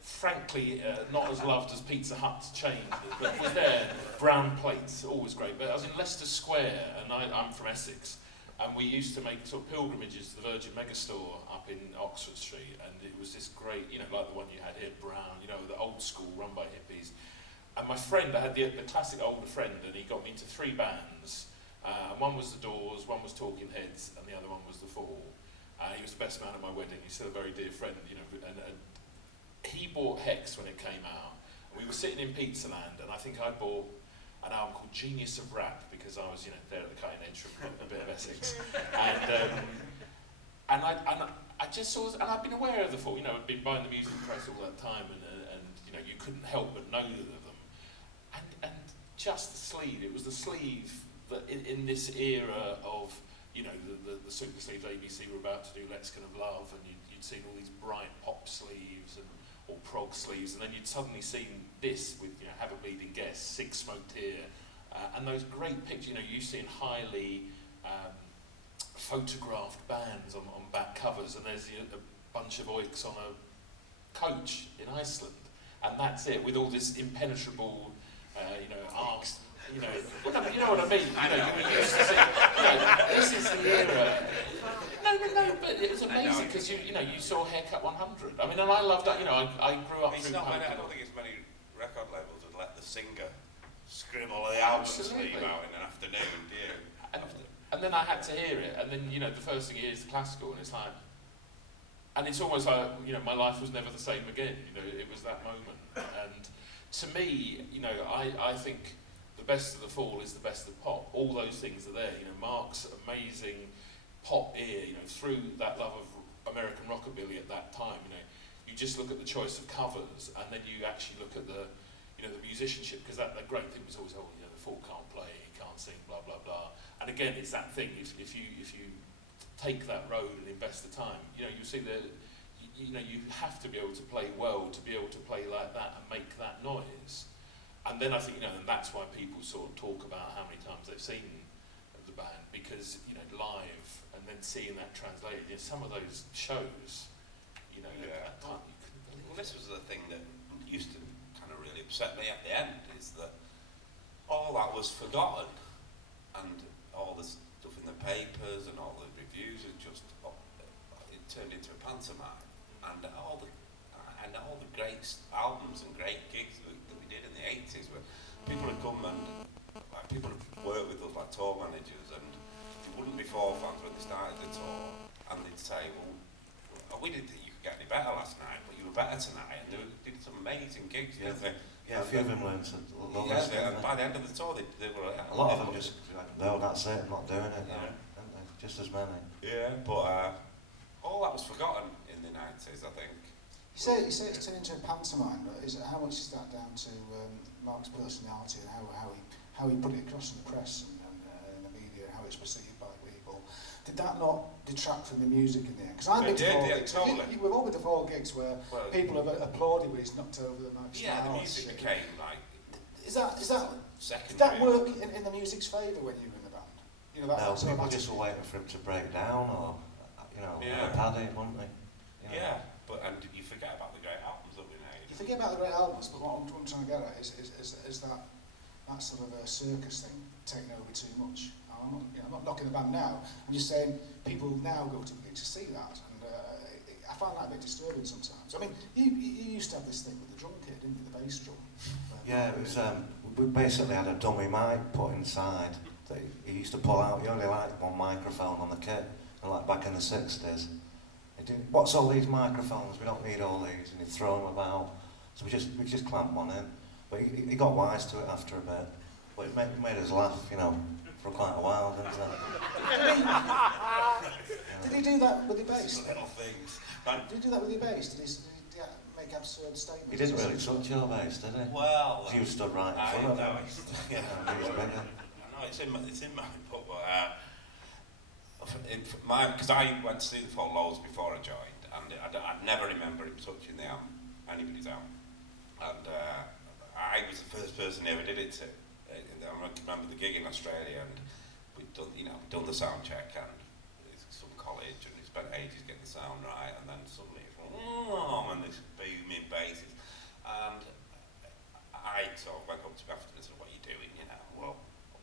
frankly not as loved as Pizza Hut's chain, but was there. Brown plates, always great. But I was in Leicester Square, and I'm from Essex, and we used to make sort of pilgrimages to the Virgin Megastore up in Oxford Street, and it was this great, you know, like the one you had here, Brown, you know, the old school run by hippies. And my friend, I had the classic older friend, and he got me into 3 bands. And one was The Doors, one was Talking Heads, and the other one was The Fall. He was the best man at my wedding. He's still a very dear friend, you know. And he bought Hex when it came out. And we were sitting in Pizzaland, and I think I bought an album called Genius of Rap, because I was, you know, there at the cutting edge from a bit of Essex. And I just saw, and I've been aware of The Fall. You know, I've been buying the music press all that time, and you know, you couldn't help but know them. And just the sleeve. It was the sleeve that in this era of, you know, the super sleeves ABC were about to do Let's Kind of Love, and you'd seen all these bright pop sleeves or prog sleeves, and then you'd suddenly seen this with, you know, Have a Bleeding Guess, Six Smoked Here, and those great pictures. You know, you've seen highly photographed bands on back covers, and there's, you know, a bunch of oiks on a coach in Iceland, and that's it, with all this impenetrable, arms. You know what I mean. We used to see, this is the era. No, but it was amazing because you saw Haircut 100. I mean, and I loved that. I grew up. It's not many, I don't think it's many record labels would let the singer scribble the album sleeve out in an afternoon, do you? And then I had to hear it, and then the first thing is classical, and it's like, and it's almost like my life was never the same again. It was that moment, and to me, I think the best of the fall is the best of pop. All those things are there. Mark's amazing pop ear, through that love of American rockabilly at that time. You just look at the choice of covers, and then you actually look at the musicianship, because that great thing was always, the Fall can't play, he can't sing, blah blah blah. And again, it's that thing. If you take that road and invest the time, you see that you have to be able to play well to be able to play like that and make that noise. And then I think and that's why people sort of talk about how many times they've seen the band, because live and then seeing that translated. Some of those shows, at that time you couldn't believe. Well, this was the thing that used to kind of really upset me at the end, is that all that was forgotten, and all the stuff in the papers and all the reviews had just it turned into a pantomime, and all the great albums and great gigs that we did in the 80s, where people had come and people had worked with us like tour managers, and they wouldn't be Fall fans when they started the tour, and they'd say, well, we didn't think you could get any better last night, but you were better tonight, and they did some amazing gigs. Yeah, a few of them learned to love us. And by the end of the tour, they were like, a lot of them just like, no, that's it, I'm not doing it. Yeah. Just as many. Yeah, but all that was forgotten in the 90s, I think. You say it's turned into a pantomime, but how much is that down to Mark's personality and how he put it across in the press and in the media, how it's perceived by people? Did that not detract from the music in there? Because I've been to four gigs. Totally. We've all been to four gigs where people have applauded when he's knocked over the Max. Yeah, the music became like. Is that secondary? did that work in the music's favour when you were in the band? No, people just were waiting for him to break down, or Paddy, weren't they? Yeah, and you forget about the great albums that we made. You forget about the great albums, but what I'm trying to get at is that sort of a circus thing taking over too much. I'm not knocking the band now. I'm just saying people now go to see that, and I find that a bit disturbing sometimes. I mean, you used to have this thing with the drum kit, didn't you? The bass drum. Yeah, it was. We basically had a dummy mic put inside that he used to pull out. He only liked one microphone on the kit, and like back in the 60s. What's all these microphones? We don't need all these, and he'd throw them about. So we just clamped one in. But he got wise to it after a bit. But it made us laugh, for quite a while, didn't it? Did he do that with the bass? Little things. Did he do that with your bass? Did he make absurd statements? He didn't really touch your bass, did he? Well, you stood right in front of him. Yeah, he was bigger. I know it's in my book, but because I went to see the Fall loads before I joined, and I'd never remember him touching the amp, anybody's amp, and I was the first person he ever did it to. I remember the gig in Australia, and we'd done the sound check, and it's some college, and we spent ages getting the sound right, and then suddenly it's and this booming basses, and I sort of went up to him after and said, "What are you doing?" Well,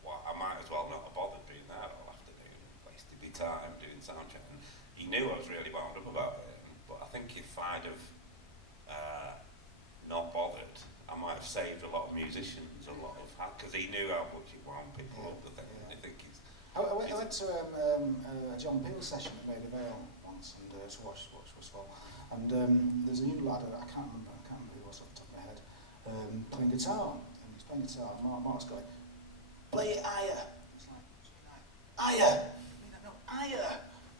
I might as well not have bothered being there all afternoon, wasted my time doing sound check, and he knew I was really wound up about it, but I think if I'd have not bothered, I might have saved a lot of musicians, because he knew how much it wound people up. I think he's. I went to a John Peel session at Maida Vale once, and to watch Fall. And there's a new lad, I can't remember who it was off the top of my head, playing guitar. And he's playing guitar, and Mark's going, "Play it higher." It's like, "Higher?" No, higher.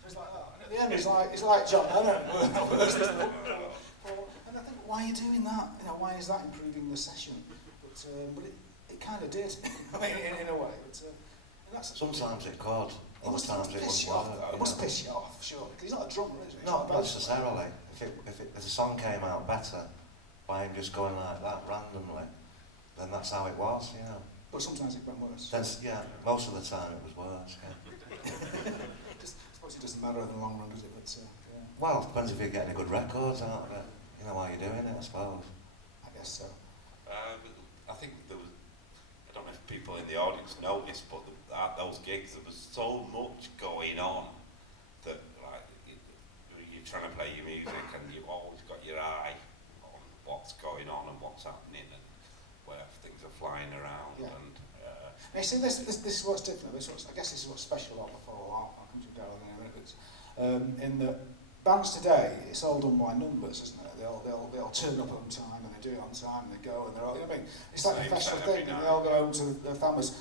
So he's like that. And at the end, he's like John Lennon. And I think, why are you doing that? Why is that improving the session? But it kind of did, in a way. But sometimes it could. Other times it wouldn't work. It must piss you off, sure. Because he's not a drummer, is he? Not necessarily. If the song came out better by him just going like that randomly, then that's how it was, But sometimes it went worse. Most of the time it was worse. Yeah. I suppose it doesn't matter in the long run, does it? But, Well, it depends if you're getting a good records out of it. you know why you're doing it, I suppose. I guess so. I think there was, I don't know if people in the audience noticed, but at those gigs there was so much going on that like you're trying to play your music and you've always got your eye on what's going on and what's happening and where things are flying around. Yeah. And now, you see, this is what's different. I guess this is what's special about the Fall. I'll come to Darryl in a minute. In that bands today, it's all done by numbers, isn't it? They'll turn up on time and they do it on time and they go and they're all, you know what I mean? It's like a professional thing and they all go home to their families.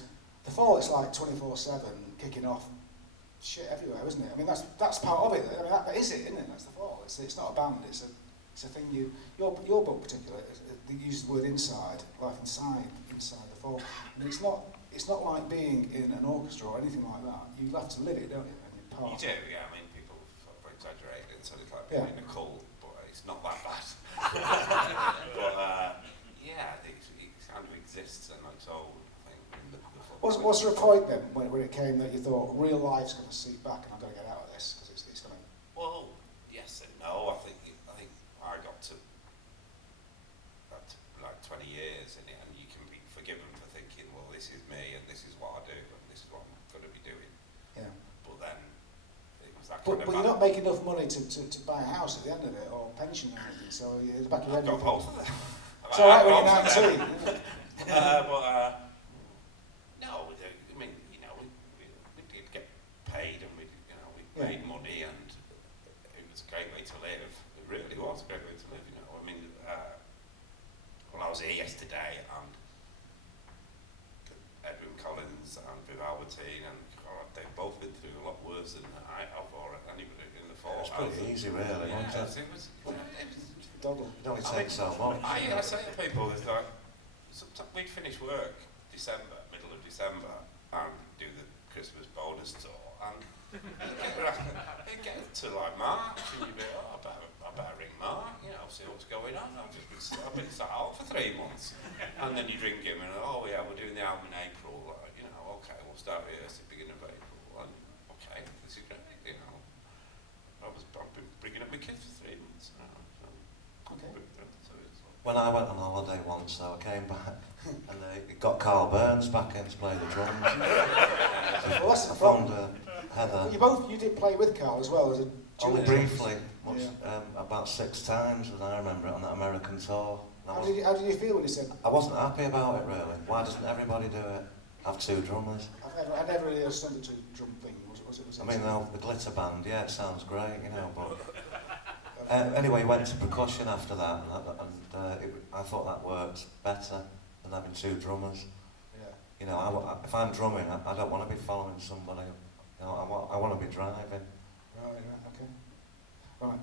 The Fall, it's like 24/7 kicking off shit everywhere, isn't it? I mean, that's part of it. I mean, that is it, isn't it? That's the Fall. It's not a band. It's a thing your book particularly. They use the word inside, life inside the Fall. And it's not like being in an orchestra or anything like that. You have to live it, don't you? And you're part. you do, yeah. I mean, people sort of exaggerate it, so it's like Yeah. being in a cult, but it's not that bad. But yeah, it kind of exists, and it's all. I think Was there a point then when it came that you thought real life's going to seep back and I've got to get out of this because it's going to? Well, yes and no. I think I got to like 20 years in it, and you can be forgiven for thinking, well, this is me, and this is what I do, and this is what I'm going to be doing. Yeah. But then it was that But kind of. you're not making enough money to buy a house at the end of it or pension or anything. So you're at the back of your I've head. got both of them. It's all right when you're 19. No, I mean, you know, we did get paid, and we made money, and it was a great way to live. It really was a great way to live, you know. I mean, when I was here yesterday, and Edwin Collins and Viv Albertine, and they've both been through a lot worse than I have, or anybody in the Fall. It's pretty easy, really, Yeah, wasn't it? it was Doddle. It only takes so much. I say to people, it's like, sometimes we'd finish work middle of December, and do the Christmas bonus tour, and it'd get to like March, and you'd be, I better ring Mark, you know, see what's going on. I've been sat out for 3 months, and then you'd ring him, and oh yeah, we're doing the album in April, you know, okay, we'll start rehearsing beginning of April, and okay, this is great, you know. I've been bringing up my kids for 3 months now, so. Okay. When I went on holiday once, though, I came back and they got Carl Burns back in to play the drums. Well, that's the I problem. found Heather. You did play with Carl as well as a Only junior. briefly, about 6 times, as I remember it, on that American tour. How did you feel when you said? I wasn't happy about it, really. Why doesn't everybody do it? Have 2 drummers. I never really understood the drum thing. Was it? I mean, the glitter band, yeah, it sounds great, you know, but... anyway, went to percussion after that, and I thought that worked better than having 2 drummers. Yeah. You know, if I'm drumming, I don't want to be following somebody. You know, I want to be driving. Right. Okay. Right.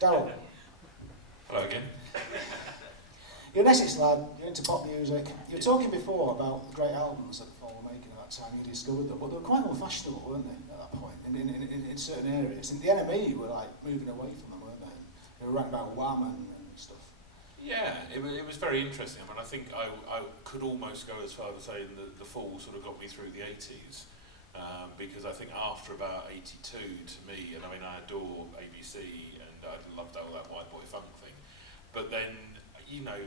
Darryl, Hello again. you're an Essex lad. You're into pop music. You were talking before about the great albums that the Fall were making at that time. You discovered them, but they were quite unfashionable, weren't they? At that point, in certain areas, and the NME were like moving away from them, weren't they? They were writing about Wham and stuff. Yeah, it was very interesting. I mean, I think I could almost go as far as saying that the Fall sort of got me through the 80s, because I think after about 82, to me, and I mean, I adore ABC, and I loved all that white boy funk thing, but then, you know,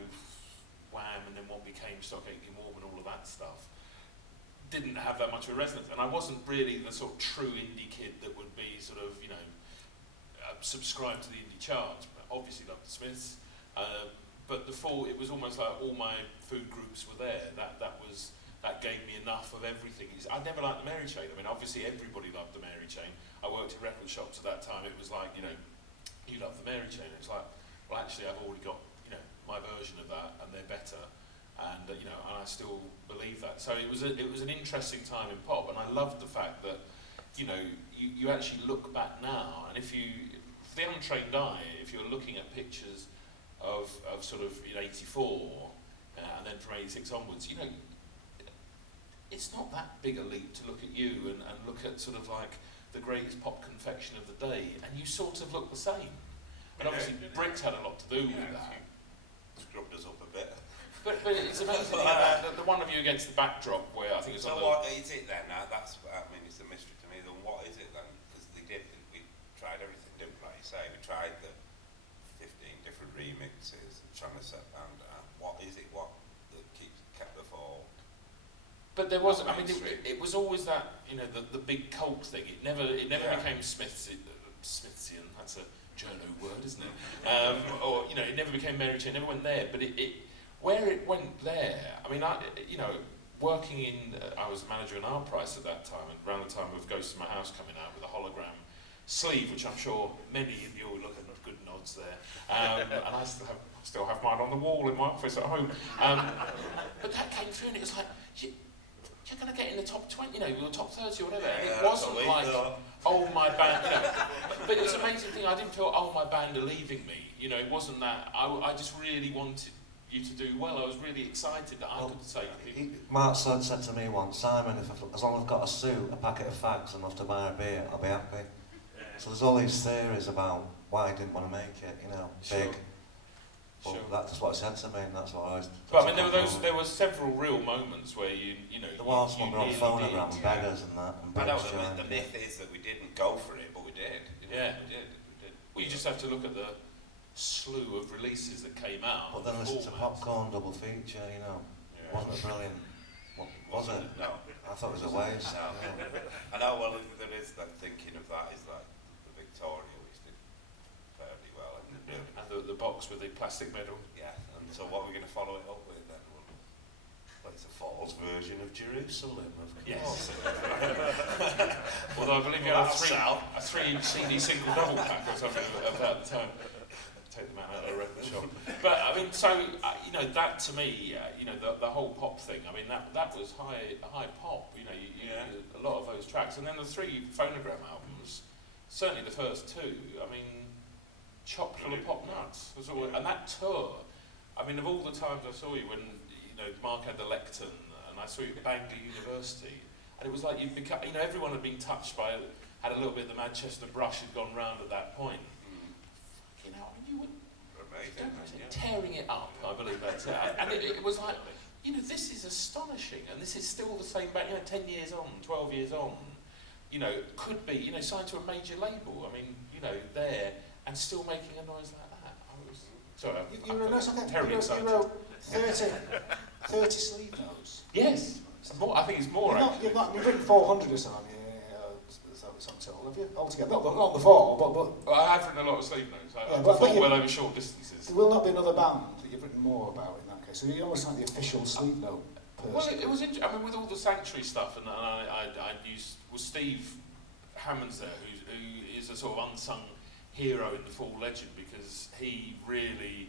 Wham, and then what became Stock Aitken Warm and all of that stuff, didn't have that much of a resonance, and I wasn't really the sort of true indie kid that would be sort of, you know, subscribed to the indie charts. Obviously loved the Smiths, but the Fall, it was almost like all my food groups were there. That gave me enough of everything. I never liked the Mary Chain. I mean, obviously everybody loved the Mary Chain. I worked in record shops at that time. It was like, you know, you love the Mary Chain. It's like, well, actually, I've already got, you know, my version of that, and they're better. And you know, and I still believe that. So it was an interesting time in pop, and I loved the fact that, you know, you actually look back now, and for the untrained eye, if you're looking at pictures of sort of in '84 and then from '86 onwards, you know, it's not that big a leap to look at you and look at sort of like the greatest pop confection of the day, and you sort of look the same. But obviously, Brits had a lot to do with that. Scrubbed us up a bit. But it's amazing, the one of you against the backdrop where I think it's So on the... what is it then? That's, I mean, it's a mystery to me. Then what is it then? Because we tried everything, didn't we? Like you say, we tried the 15 different But there was, I mean, it was always that, you know, the big cult thing. It never became Smithsian. That's a journo word, isn't it? Or, you know, it never became Mary Chain. It never went there. But where it went there, I mean, you know, working in, I was manager in Art Price at that time, and around the time of Ghosts in My House coming out with a hologram sleeve, which I'm sure many of you will look at good nods there. And I still have mine on the wall in my office at home. But that came through, and it was like, you're going to get in the top 20, you know, the top 30 or whatever. And it wasn't like, oh, my band, you know. But it's an amazing thing, I didn't feel, oh, my band are leaving me. You know, it wasn't that. I just really wanted you to do well. I was really excited that I could say to people. Mark said to me once, Simon, as long as I've got a suit, a packet of fags, and enough to buy a beer, I'll be happy. So there's all these theories about why I didn't want to make it, you know, big. Well, that's what I said to me, and that's what I was. But I mean, there were several real moments where you know. There was when we were on phonogram, beggars and that. And I know the myth is that we didn't go for it, but we did. Yeah, we did. Well, you just have to look at the slew of releases that came out. But then listen to Popcorn double feature, you know. Wasn't it brilliant? Was it? No. I thought it was a waste. No. I know, well, there is that thinking of that, is like the Victoria, which did fairly well. And the box with the plastic medal. Yeah, and so what we're going to follow it up with then? Well, it's a Falls version of Jerusalem, of course. Yes. Although I believe you had a 3-inch CD single double pack or something of that time. Take them out of the record shop. But I mean, so you know, that to me, you know, the whole pop thing. I mean, that was high pop. You know, a lot of those tracks, and then the 3 phonogram albums. Certainly the first 2. I mean, chock full of pop nuts. And that tour. I mean, of all the times I saw you when you know Mark had the lectern, and I saw you at Bangor University, and it was like you'd become. You know, everyone had been touched by. Had a little bit of the Manchester brush had gone round at that point. You know, I mean, you were tearing it up, I believe that's it. And it was like, you know, this is astonishing, and this is still the same band, you know, 10 years on, 12 years on, you know, could be, you know, signed to a major label, I mean, you know, there, and still making a noise like that. I was, sorry, you wrote 30 sleeve notes. Yes, more, I think it's more, You've written 400 or something. Have you? Altogether, not the 4, but well, I have written a lot of sleeve notes. I but perform well over short distances. There will not be another band that you've written more about in that case. So you're almost like the official sleeve note person. Well, it was interesting. I mean, with all the Sanctuary stuff, and I used Steve Hammond's there, who is a sort of unsung hero in the Fall legend, because he really,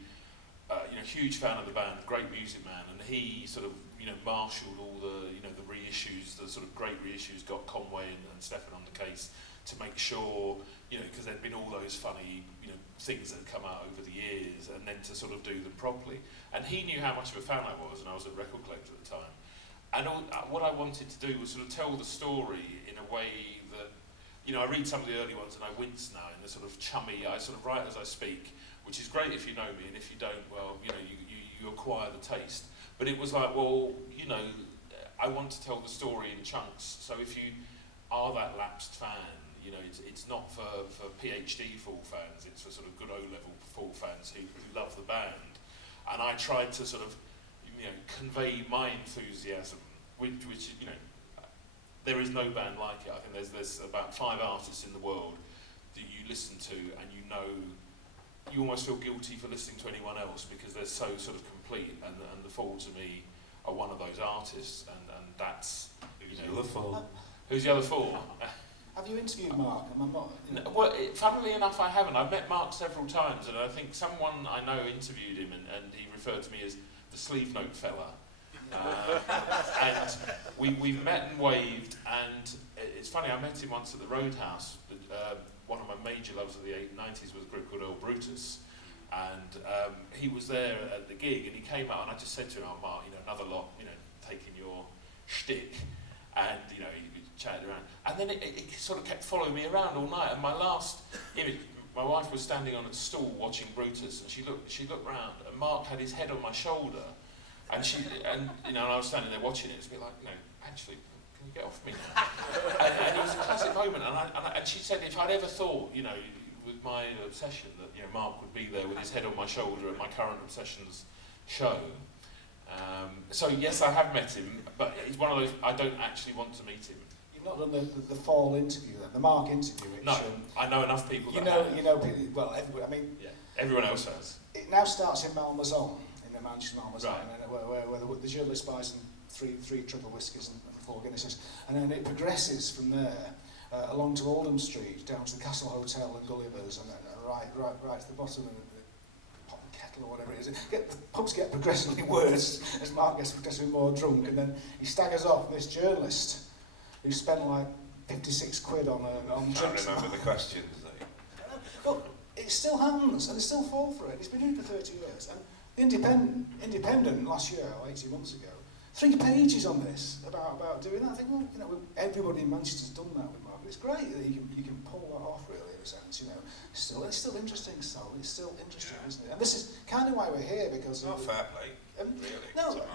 you know, huge fan of the band, great music man, and he sort of, you know, marshalled all the, you know, the reissues, the sort of great reissues, got Conway and Stefan on the case to make sure, you know, because there'd been all those funny, you know, things that had come out over the years, and then to sort of do them properly. And he knew how much of a fan I was, and I was a record collector at the time. And what I wanted to do was sort of tell the story in a way that, you know, I read some of the early ones and I wince now in the sort of chummy, I sort of write as I speak, which is great if you know me, and if you don't, well, you know, you acquire the taste. But it was like, well, you know, I want to tell the story in chunks, so if you are that lapsed fan, you know, it's not for PhD Fall fans, it's for sort of good O-level Fall fans who love the band. And I tried to sort of, you know, convey my enthusiasm, which you know, there is no band like it. I think there's about 5 artists in the world that you listen to and you know, you almost feel guilty for listening to anyone else because they're so sort of complete, and the Fall to me are one of those artists, and that's, you know, who's the other 4? Have you interviewed Mark? Well, funnily enough, I haven't. I've met Mark several times, and I think someone I know interviewed him, and he referred to me as the sleeve note fella. And we've met and waved, and it's funny, I met him once at the Roadhouse. One of my major loves of the 90s was a group called Earl Brutus, and he was there at the gig, and he came out, and I just said to him, oh, Mark, you know, another lot, you know, taking your shtick, and, you know, he chatted around. And then it sort of kept following me around all night, and my last image, my wife was standing on a stool watching Brutus, and she looked round, and Mark had his head on my shoulder, and you know, and I was standing there watching it. It's a bit like, you know, actually, can you get off me? and it was a classic moment, and she said if I'd ever thought, you know, with my obsession that, you know, Mark would be there with his head on my shoulder at my Current Obsessions show, So yes, I have met him, but he's one of those, I don't actually want to meet him. You've not done the fall interview then, the Mark interview, which... No, I know enough people you that know, have. you know, people, well, everybody, I mean... Yeah, everyone else has. It now starts in Malmaison, in the Manchester Malmaison, Right. and where the journalist buys three triple whiskies and 4 Guinnesses, and then it progresses from there along to Oldham Street, down to the Castle Hotel and Gulliver's, and then right to the bottom of the Pot and Kettle or whatever it is. The pubs get progressively worse as Mark gets progressively more drunk, and then he staggers off this journalist who spent like 56 quid on I drinks. remember the questions. But it still happens, and they still fall for it. It's been doing it for 30 years. And the Independent last year, or 18 months ago, 3 pages on this about doing that. I think, well, you know, everybody in Manchester's done that with Mark. It's great that you can pull that off, really, in a sense. You know, it's still interesting. So it's still interesting, isn't it? And this is kind of why we're here, because Not fair play, really. no. to Mark.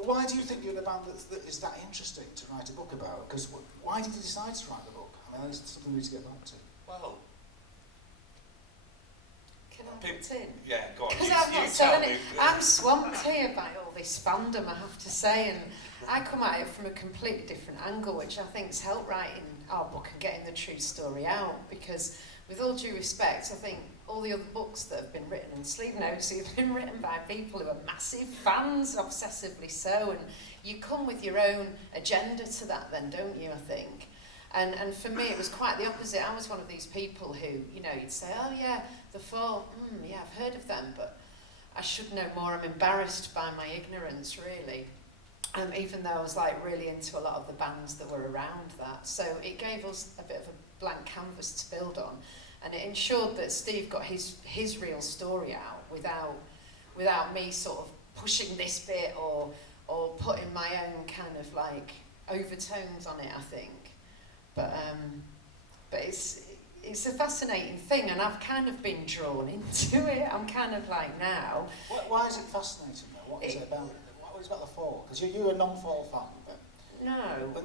Why do you think you're in a band that is that interesting to write a book about? Because why did you decide to write the book? I mean, that's something we need to get back to. Well, Can I put in? yeah, go on. Because You, I'm you not tell selling me. it. I'm swamped here by all this fandom, I have to say, and I come at it from a completely different angle, which I think's helped writing our book and getting the true story out. Because, with all due respect, I think all the other books that have been written, and Sleeve Notes, have been written by people who are massive fans, obsessively so, and you come with your own agenda to that then, don't you, I think? And for me, it was quite the opposite. I was one of these people who, you know, you'd say, oh yeah, The Fall, yeah, I've heard of them, but I should know more. I'm embarrassed by my ignorance, really. Even though I was like really into a lot of the bands that were around that. So it gave us a bit of a blank canvas to build on. And it ensured that Steve got his real story out without me sort of pushing this bit or putting my own kind of like overtones on it, I think. But it's a fascinating thing, and I've kind of been drawn into it. I'm kind of like now. Why is it fascinating though? What is it about? What is it about The Fall? Because you're a non-Fall fan. No.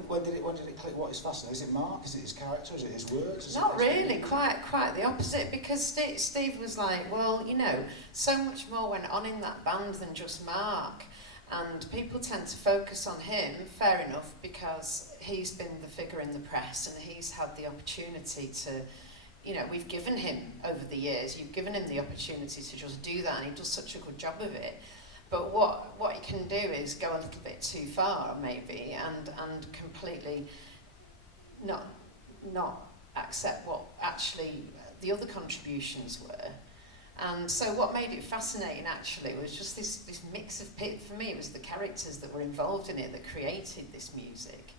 When did it click? What is fascinating? Is it Mark? Is it his character? Is it his words? Is Not it really, quite the opposite, because Steve was like, well, you know, so much more went on in that band than just Mark, and people tend to focus on him, fair enough, because he's been the figure in the press and he's had the opportunity to, you know, we've given him over the years, you've given him the opportunity to just do that, and he does such a good job of it. But what he can do is go a little bit too far, maybe, and completely not accept what actually the other contributions were. And so what made it fascinating, actually, was just this mix of... For me, it was the characters that were involved in it that created this music,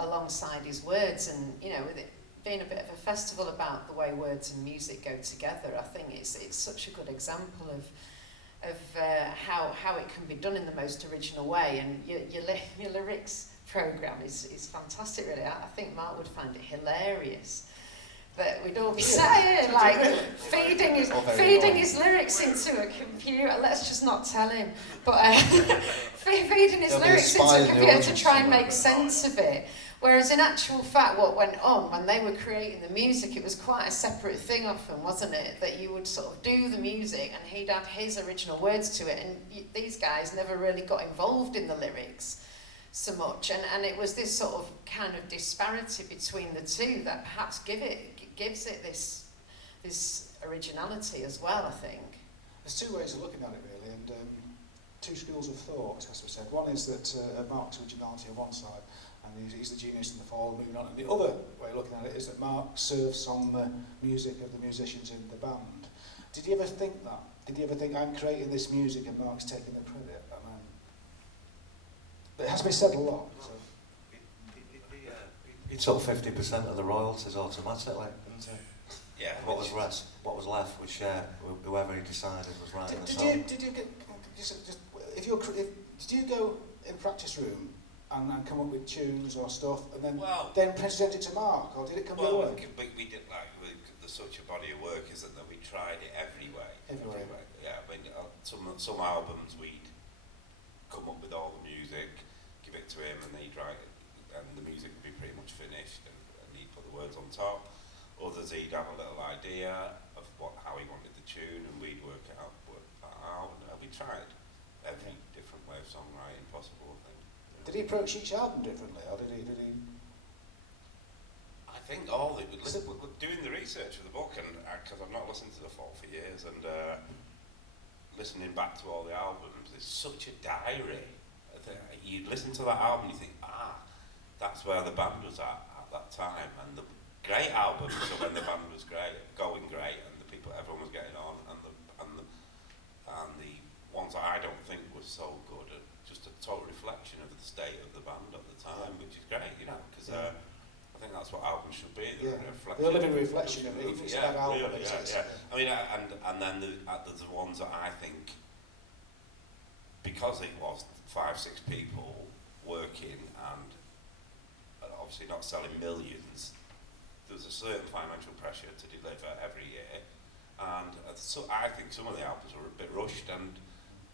alongside his words. And, you know, with it being a bit of a festival about the way words and music go together, I think it's such a good example of how it can be done in the most original way. And your lyrics programme is fantastic, really. I think Mark would find it hilarious that we'd all be sat here like feeding his lyrics into a computer. Let's just not tell him, but feeding his lyrics into a computer to try and make sense of it. Whereas in actual fact, what went on when they were creating the music, it was quite a separate thing often, wasn't it? That you would sort of do the music and he'd add his original words to it, and these guys never really got involved in the lyrics so much. And it was this sort of kind of disparity between the two that perhaps gives it this originality as well, I think. There's 2 ways of looking at it, really, and 2 schools of thought, as we said. One is that Mark's originality on one side, and he's the genius in The Fall, moving on. And the other way of looking at it is that Mark surfs on the music of the musicians in the band. Did you ever think that? Did you ever think, I'm creating this music and Mark's taking the credit? But it has been said a lot. So. He took 50% of the royalties automatically, didn't he? Yeah. What was left was shared with whoever he decided was writing the song. Did you go in practice room and come up with tunes or stuff, and then present it to Mark, or did it come your way? We did there's such a body of work, isn't there? We tried it every way. Yeah, I mean, some albums we'd come up with all the music, give it to him, and he'd write it, and the music would be pretty much finished, and he'd put the words on top. Others, he'd have a little idea of how he wanted the tune, and we'd work that out. And we tried every different songwriting possible, I think. Did he approach each album differently, or did he? I think all the, doing the research for the book, and because I've not listened to The Fall for years, and listening back to all the albums, it's such a diary. You listen to that album, you think, that's where the band was at that time, and the great albums are when the band was going great, and the people, everyone was getting on, and the ones that I don't think were so good are just a total reflection of the state of the band at the time, which is great, you know, because I think that's what albums should be. They're a living reflection of it. Album, really, I mean, and then there's the ones that I think, because it was 5-6 people working and obviously not selling millions, there was a certain financial pressure to deliver every year, and so I think some of the albums were a bit rushed, and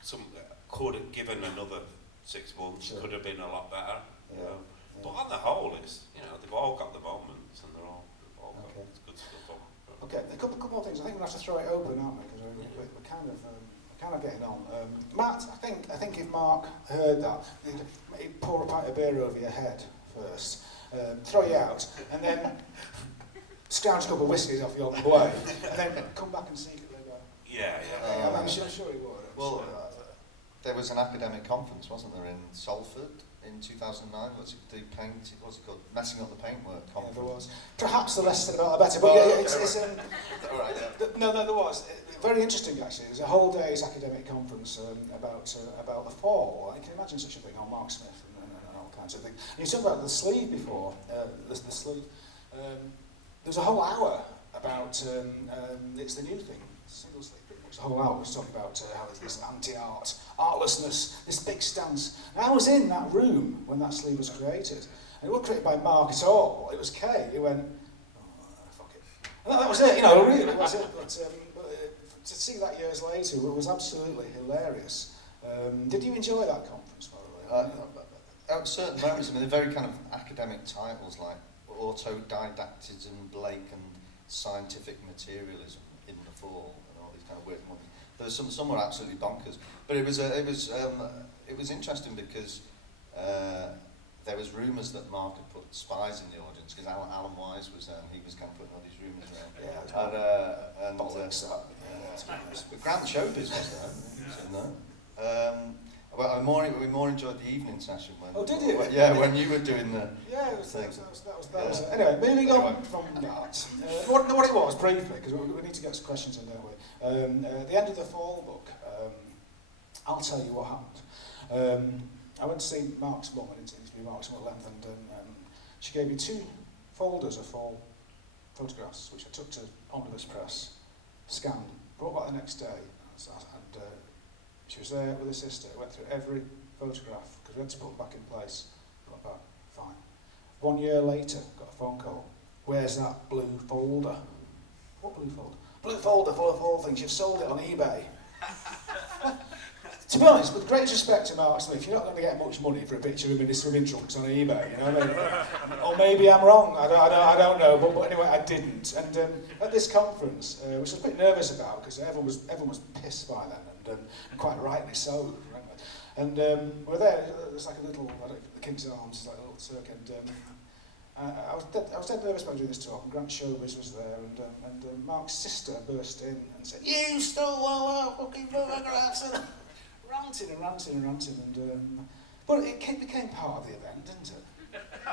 some could have given another 6 months, could have been a lot better. You know? But on the whole, it's, you know, they've all got the moments, and they've all got good stuff on. Okay, a couple more things. I think we'll have to throw it open, aren't we? Because we're kind of getting on. Matt, I think if Mark heard that, he'd pour a pint of beer over your head first, throw you out, and then scrounge a couple of whiskies off you on the way, and then come back and secretly go. I'm sure he would. Well, there was an academic conference, wasn't there, in Salford in 2009? Was it the paint? What's it called? Messing up the paintwork conference. Yeah, there was. Perhaps the less said about the better. But no, there was. Very interesting, actually. There's a whole day's academic conference about the fall. I can imagine such a thing on Mark Smith and all kinds of things. And you talked about the sleeve before. The sleeve. There's a whole hour about it's the new thing, single sleeve. The whole hour was talking about how there's this anti-art, artlessness, this big stance. And I was in that room when that sleeve was created. And it wasn't created by Mark at all. It was Kay who went, fuck it. And that was it, you know, really, it was it. But to see that years later, it was absolutely hilarious. Did you enjoy that conference, by the way? At certain moments, I mean, they're very kind of academic titles like autodidactism, Blake, and scientific materialism in the fall. Kind of weird ones. There was some were absolutely bonkers, but it was interesting because there was rumours that Mark had put spies in the audience because Alan Wise was there and he was kind of putting all these rumours around. But Grant Showbiz was there. Well, we more enjoyed the evening session when. Oh, did you? When you were doing the. Yeah, it was, that was. Anyway, moving on from that. What it was briefly, because we need to get some questions in, don't we? At the end of the fall book, I'll tell you what happened. I went to see Mark's mum and interview Mark's mum at length, and she gave me 2 folders of fall photographs, which I took to Omnibus Press, scanned, brought back the next day, and she was there with her sister, went through every photograph, because we had to put them back in place, got back, fine. 1 year later, got a phone call, where's that blue folder? What blue folder? Blue folder full of all things, you've sold it on eBay. To be honest, with great respect to Mark Smith, you're not going to get much money for a picture of him in his swimming trunks on eBay, you know what I mean? Or maybe I'm wrong, I don't know, but anyway, I didn't. And at this conference, which I was a bit nervous about, because everyone was pissed by then, and quite rightly so. And we're there, there's like a little, the King's Arms, like a little circuit, and I was dead nervous about doing this talk, and Grant Showbiz was there, and Mark's sister burst in and said, "You stole one of our fucking photographs!" Ranting, but it became part of the event, didn't it?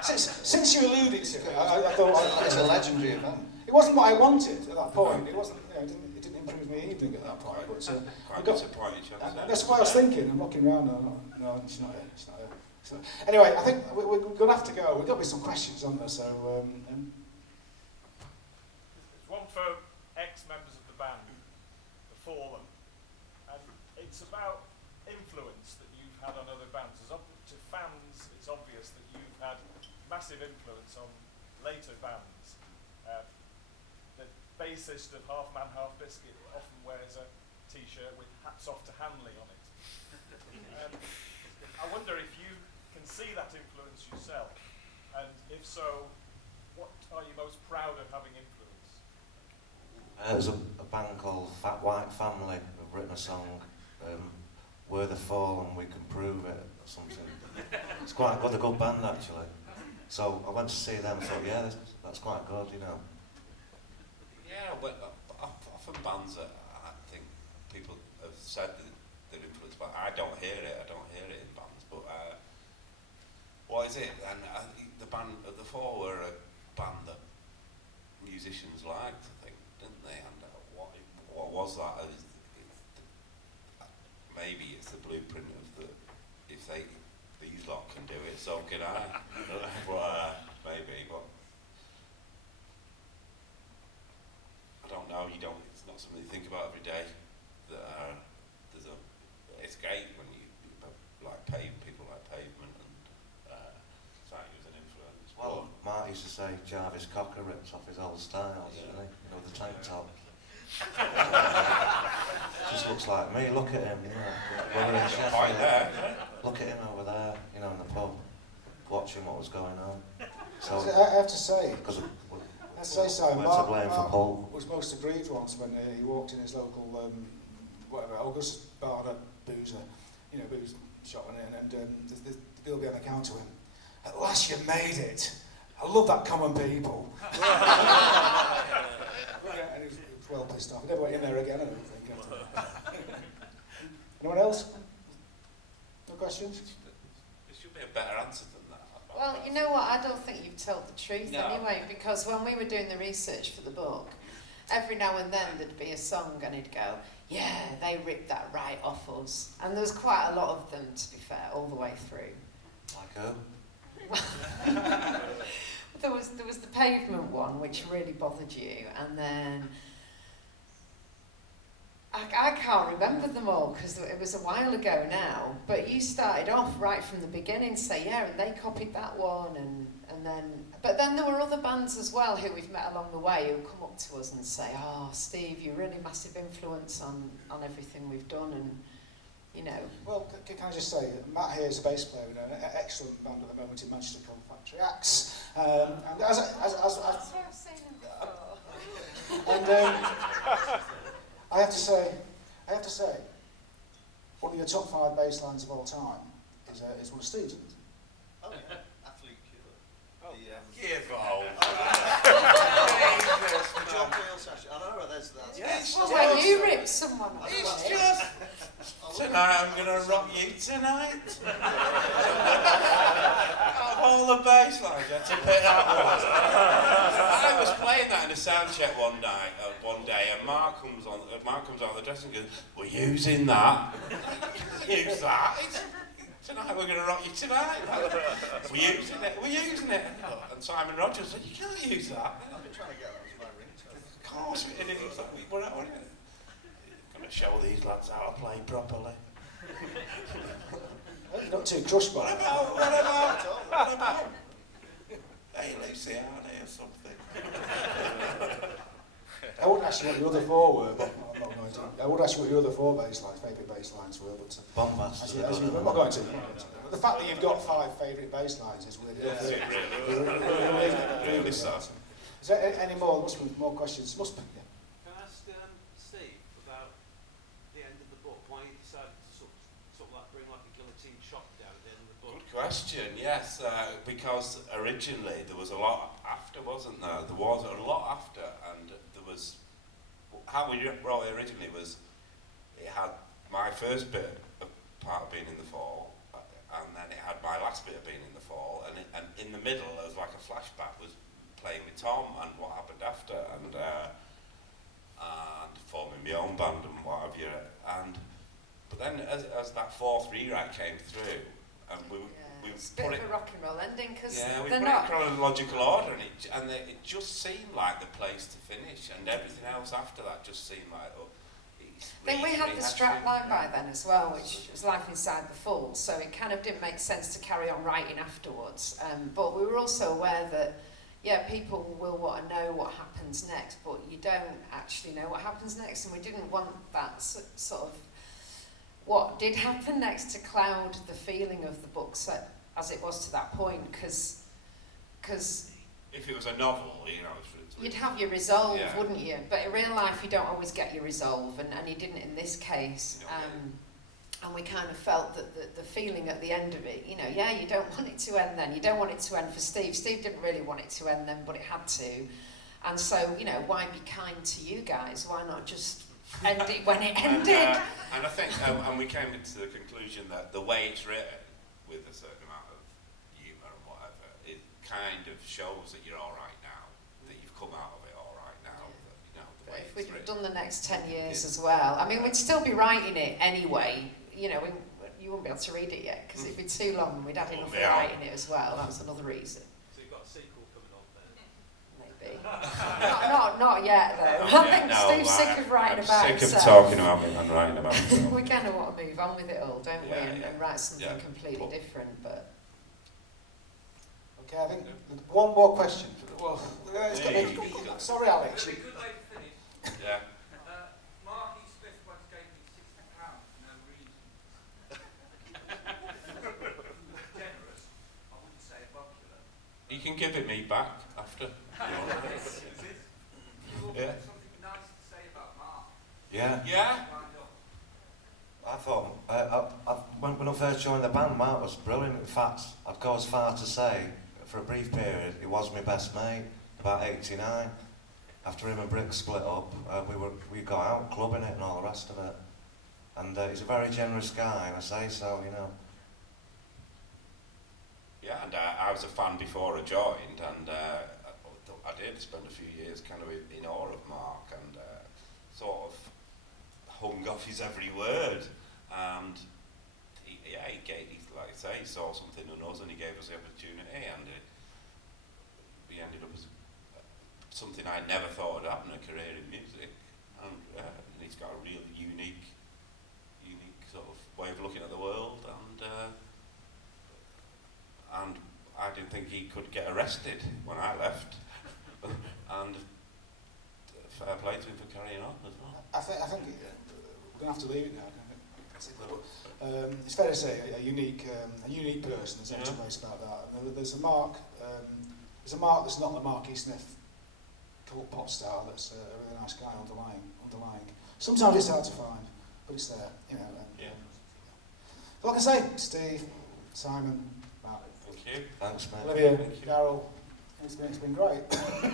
Since you alluded to it, I thought it's a legendary event. It wasn't what I wanted at that point. It wasn't. You know, it didn't improve my evening at that point. But Quite disappointed. That's why I was thinking. I'm looking around. No, it's not here. It's not here. So, anyway, I think we're going to have to go. We've got to be some questions on there. So. There's one for ex-members of the band, The Fallen, and it's about influence that you've had on other bands. To fans, it's obvious that you've had massive influence on later bands. The bassist of Half Man, Half Biscuit often wears a t-shirt with "Hats Off to Hanley" on it. I wonder if you can see that influence yourself, and if so, what are you most proud of having influence? There's a band called Fat White Family who've written a song, we're the Fall and we can prove it or something. It's quite a good band actually. So I went to see them and thought, yeah, that's quite good, you know. Yeah, well, often bands that I think people have said that they're influenced by. I don't hear it in bands, but what is it? And I think the band, the Four were a band that musicians liked, I think, didn't they? And what was that? Maybe it's the blueprint of the, if these lot can do it, so can I. Maybe, but I don't know. It's not something you think about every day. That it's great when you like people like Pavement and Sight was an influence. Well, Mark used to say Jarvis Cocker rips off his old styles, Yeah. didn't he? You know, the tank top. Just looks like me. Look at him, you know. When we're in Point Sheffield, there. look at him over there, you know, in the pub, watching what was going on. So, I have to say, because let's say so. we're to blame for Paul. Was most aggrieved once when he walked in his local, whatever, August Barner boozer, you know, booze shop, and the girl behind the counter went, "At last you made it. I love that common people." Yeah, and he was well pissed off. He never went in there again, I don't think. Anyone else? No questions? There should be a better answer than that. Well, you know what, I don't think you've told the truth No. anyway, because when we were doing the research for the book, every now and then there'd be a song and he'd go, yeah, they ripped that right off us. And there was quite a lot of them, to be fair, all the way through. Like who? There was the Pavement one, which really bothered you, and then I can't remember them all because it was a while ago now. But you started off right from the beginning, say yeah, and they copied that one, but then there were other bands as well who we've met along the way who come up to us and say, oh, Steve, you're really massive influence on everything we've done, and you know. Well, can I just say, Matt here is a bass player in an excellent band at the moment in Manchester called Factory Axe. And as I've seen them before. and I have to say, one of your top 5 bass lines of all time is one of Steve's. Oh yeah, Athlete Cure. Oh. Give old. The John Peel session. I know that's Yes. Well, when you ripped someone off, It's right? just tonight. I'm gonna rock you tonight. All the bass lines. I had to pick that one. I was playing that in a sound check one day, and Mark comes on the dressing room and goes, "We're using that. Use that. Tonight we're gonna rock you tonight. We're using it. And Simon Rogers said, "You can't use that." I've been trying to get that as my ringtone. Of course we did. We're out on it. Gonna show these lads how to play properly. You're not too crushed by What it. about? Hey, Luciano or something. I wouldn't ask you what your other 4 were, but I'm not going to. I would ask you what your other 4 bass lines, favourite bass lines were, but Bombast. I'm not going to. The fact that you've got 5 favourite bass lines is really, Really so. Is there any more? There must be more questions. Must be. Yeah. Can I ask Steve about the end of the book? Why you decided to sort of like bring like a guillotine chop down at the end of the book? Good question. Yes, because originally there was a lot after, wasn't there? There was a lot after, and there was how we wrote it originally was it had my first bit of part of being in the Fall, and then it had my last bit of being in the Fall, and in the middle there was like a flashback was playing with Tom and what happened after, and forming my own band and what have you, but then as that 4th rewrite came through, and we It's a put bit it. of a rock and roll ending because Yeah, we they're put it in not. chronological order, and it just seemed like the place to finish, and everything else after that just seemed like. I think we had the strap line by then as well, which was Life Inside the Fall, so it kind of didn't make sense to carry on writing afterwards. But we were also aware that, yeah, people will want to know what happens next, but you don't actually know what happens next, and we didn't want that sort of what did happen next to cloud the feeling of the book as it was to that point, because if it was a novel, you know, you'd have your resolve, Yeah. wouldn't you? But in real life, you don't always get your resolve, and you didn't in this case. And we kind of felt that the feeling at the end of it, you know, yeah, you don't want it to end then. You don't want it to end for Steve. Steve didn't really want it to end then, but it had to. And so, you know, why be kind to you guys? Why not just end it when it ended? And I think, and we came into the conclusion that the way it's written, with a certain amount of humour and whatever, it kind of shows that you're all right now, that you've come out of it all right now. That, you know, the But way if it's we'd written. done the next 10 years as well, I mean, we'd still be writing it anyway. You know, you wouldn't be able to read it yet because it'd be too long and we'd had enough of writing it as well. That was another reason. So you've got a sequel coming on then? Maybe. not yet though. I think Steve's sick of writing about sick himself. of talking about me and writing about himself. We kind of want to move on with it all, don't we? Yeah, And, yeah. and write something Yeah. completely different. But Okay, I think one more question. Well, it's got Hey. sorry, Alex. It'd be a good way to finish. Yeah. Mark E. Smith once gave me £60 for no reason. Generous. I wouldn't say popular. You can give it me back after. You Yeah. something nice to say about Mark. Yeah. Yeah? Why not? I thought, when I first joined the band, Mark was brilliant. In fact, I'd go as far to say, for a brief period, he was my best mate, about 89. After him and Brick split up, we got out clubbing it and all the rest of it. And he's a very generous guy, and I say so, you know. Yeah, and I was a fan before I joined, and I did spend a few years kind of in awe of Mark, and sort of hung off his every word. And he like I say, he saw something in us, and he gave us the opportunity, and we ended up as something I never thought would happen, a career in music. And he's got a really unique sort of way of looking at the world, and I didn't think he could get arrested when I left. And fair play to him for carrying on as well. I think we're going to have to leave it now. It's fair to say a unique person. There's no two ways about that. There's a Mark that's not the Mark E. Smith cult pop star. That's a really nice guy underlying. Sometimes it's hard to find, but it's there. You know. And, Yeah. But like I say, Steve, Simon, Matt, Thank you. Thanks, mate. Olivia, Thank you. Darryl. It's been great.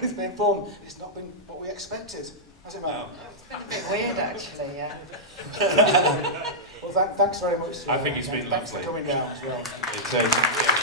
It's been fun. It's not been what we expected, has it, Matt? No. it's been a bit weird actually, yeah. Well, thanks very much. I think it's been Thanks for lovely. coming down as well. It is.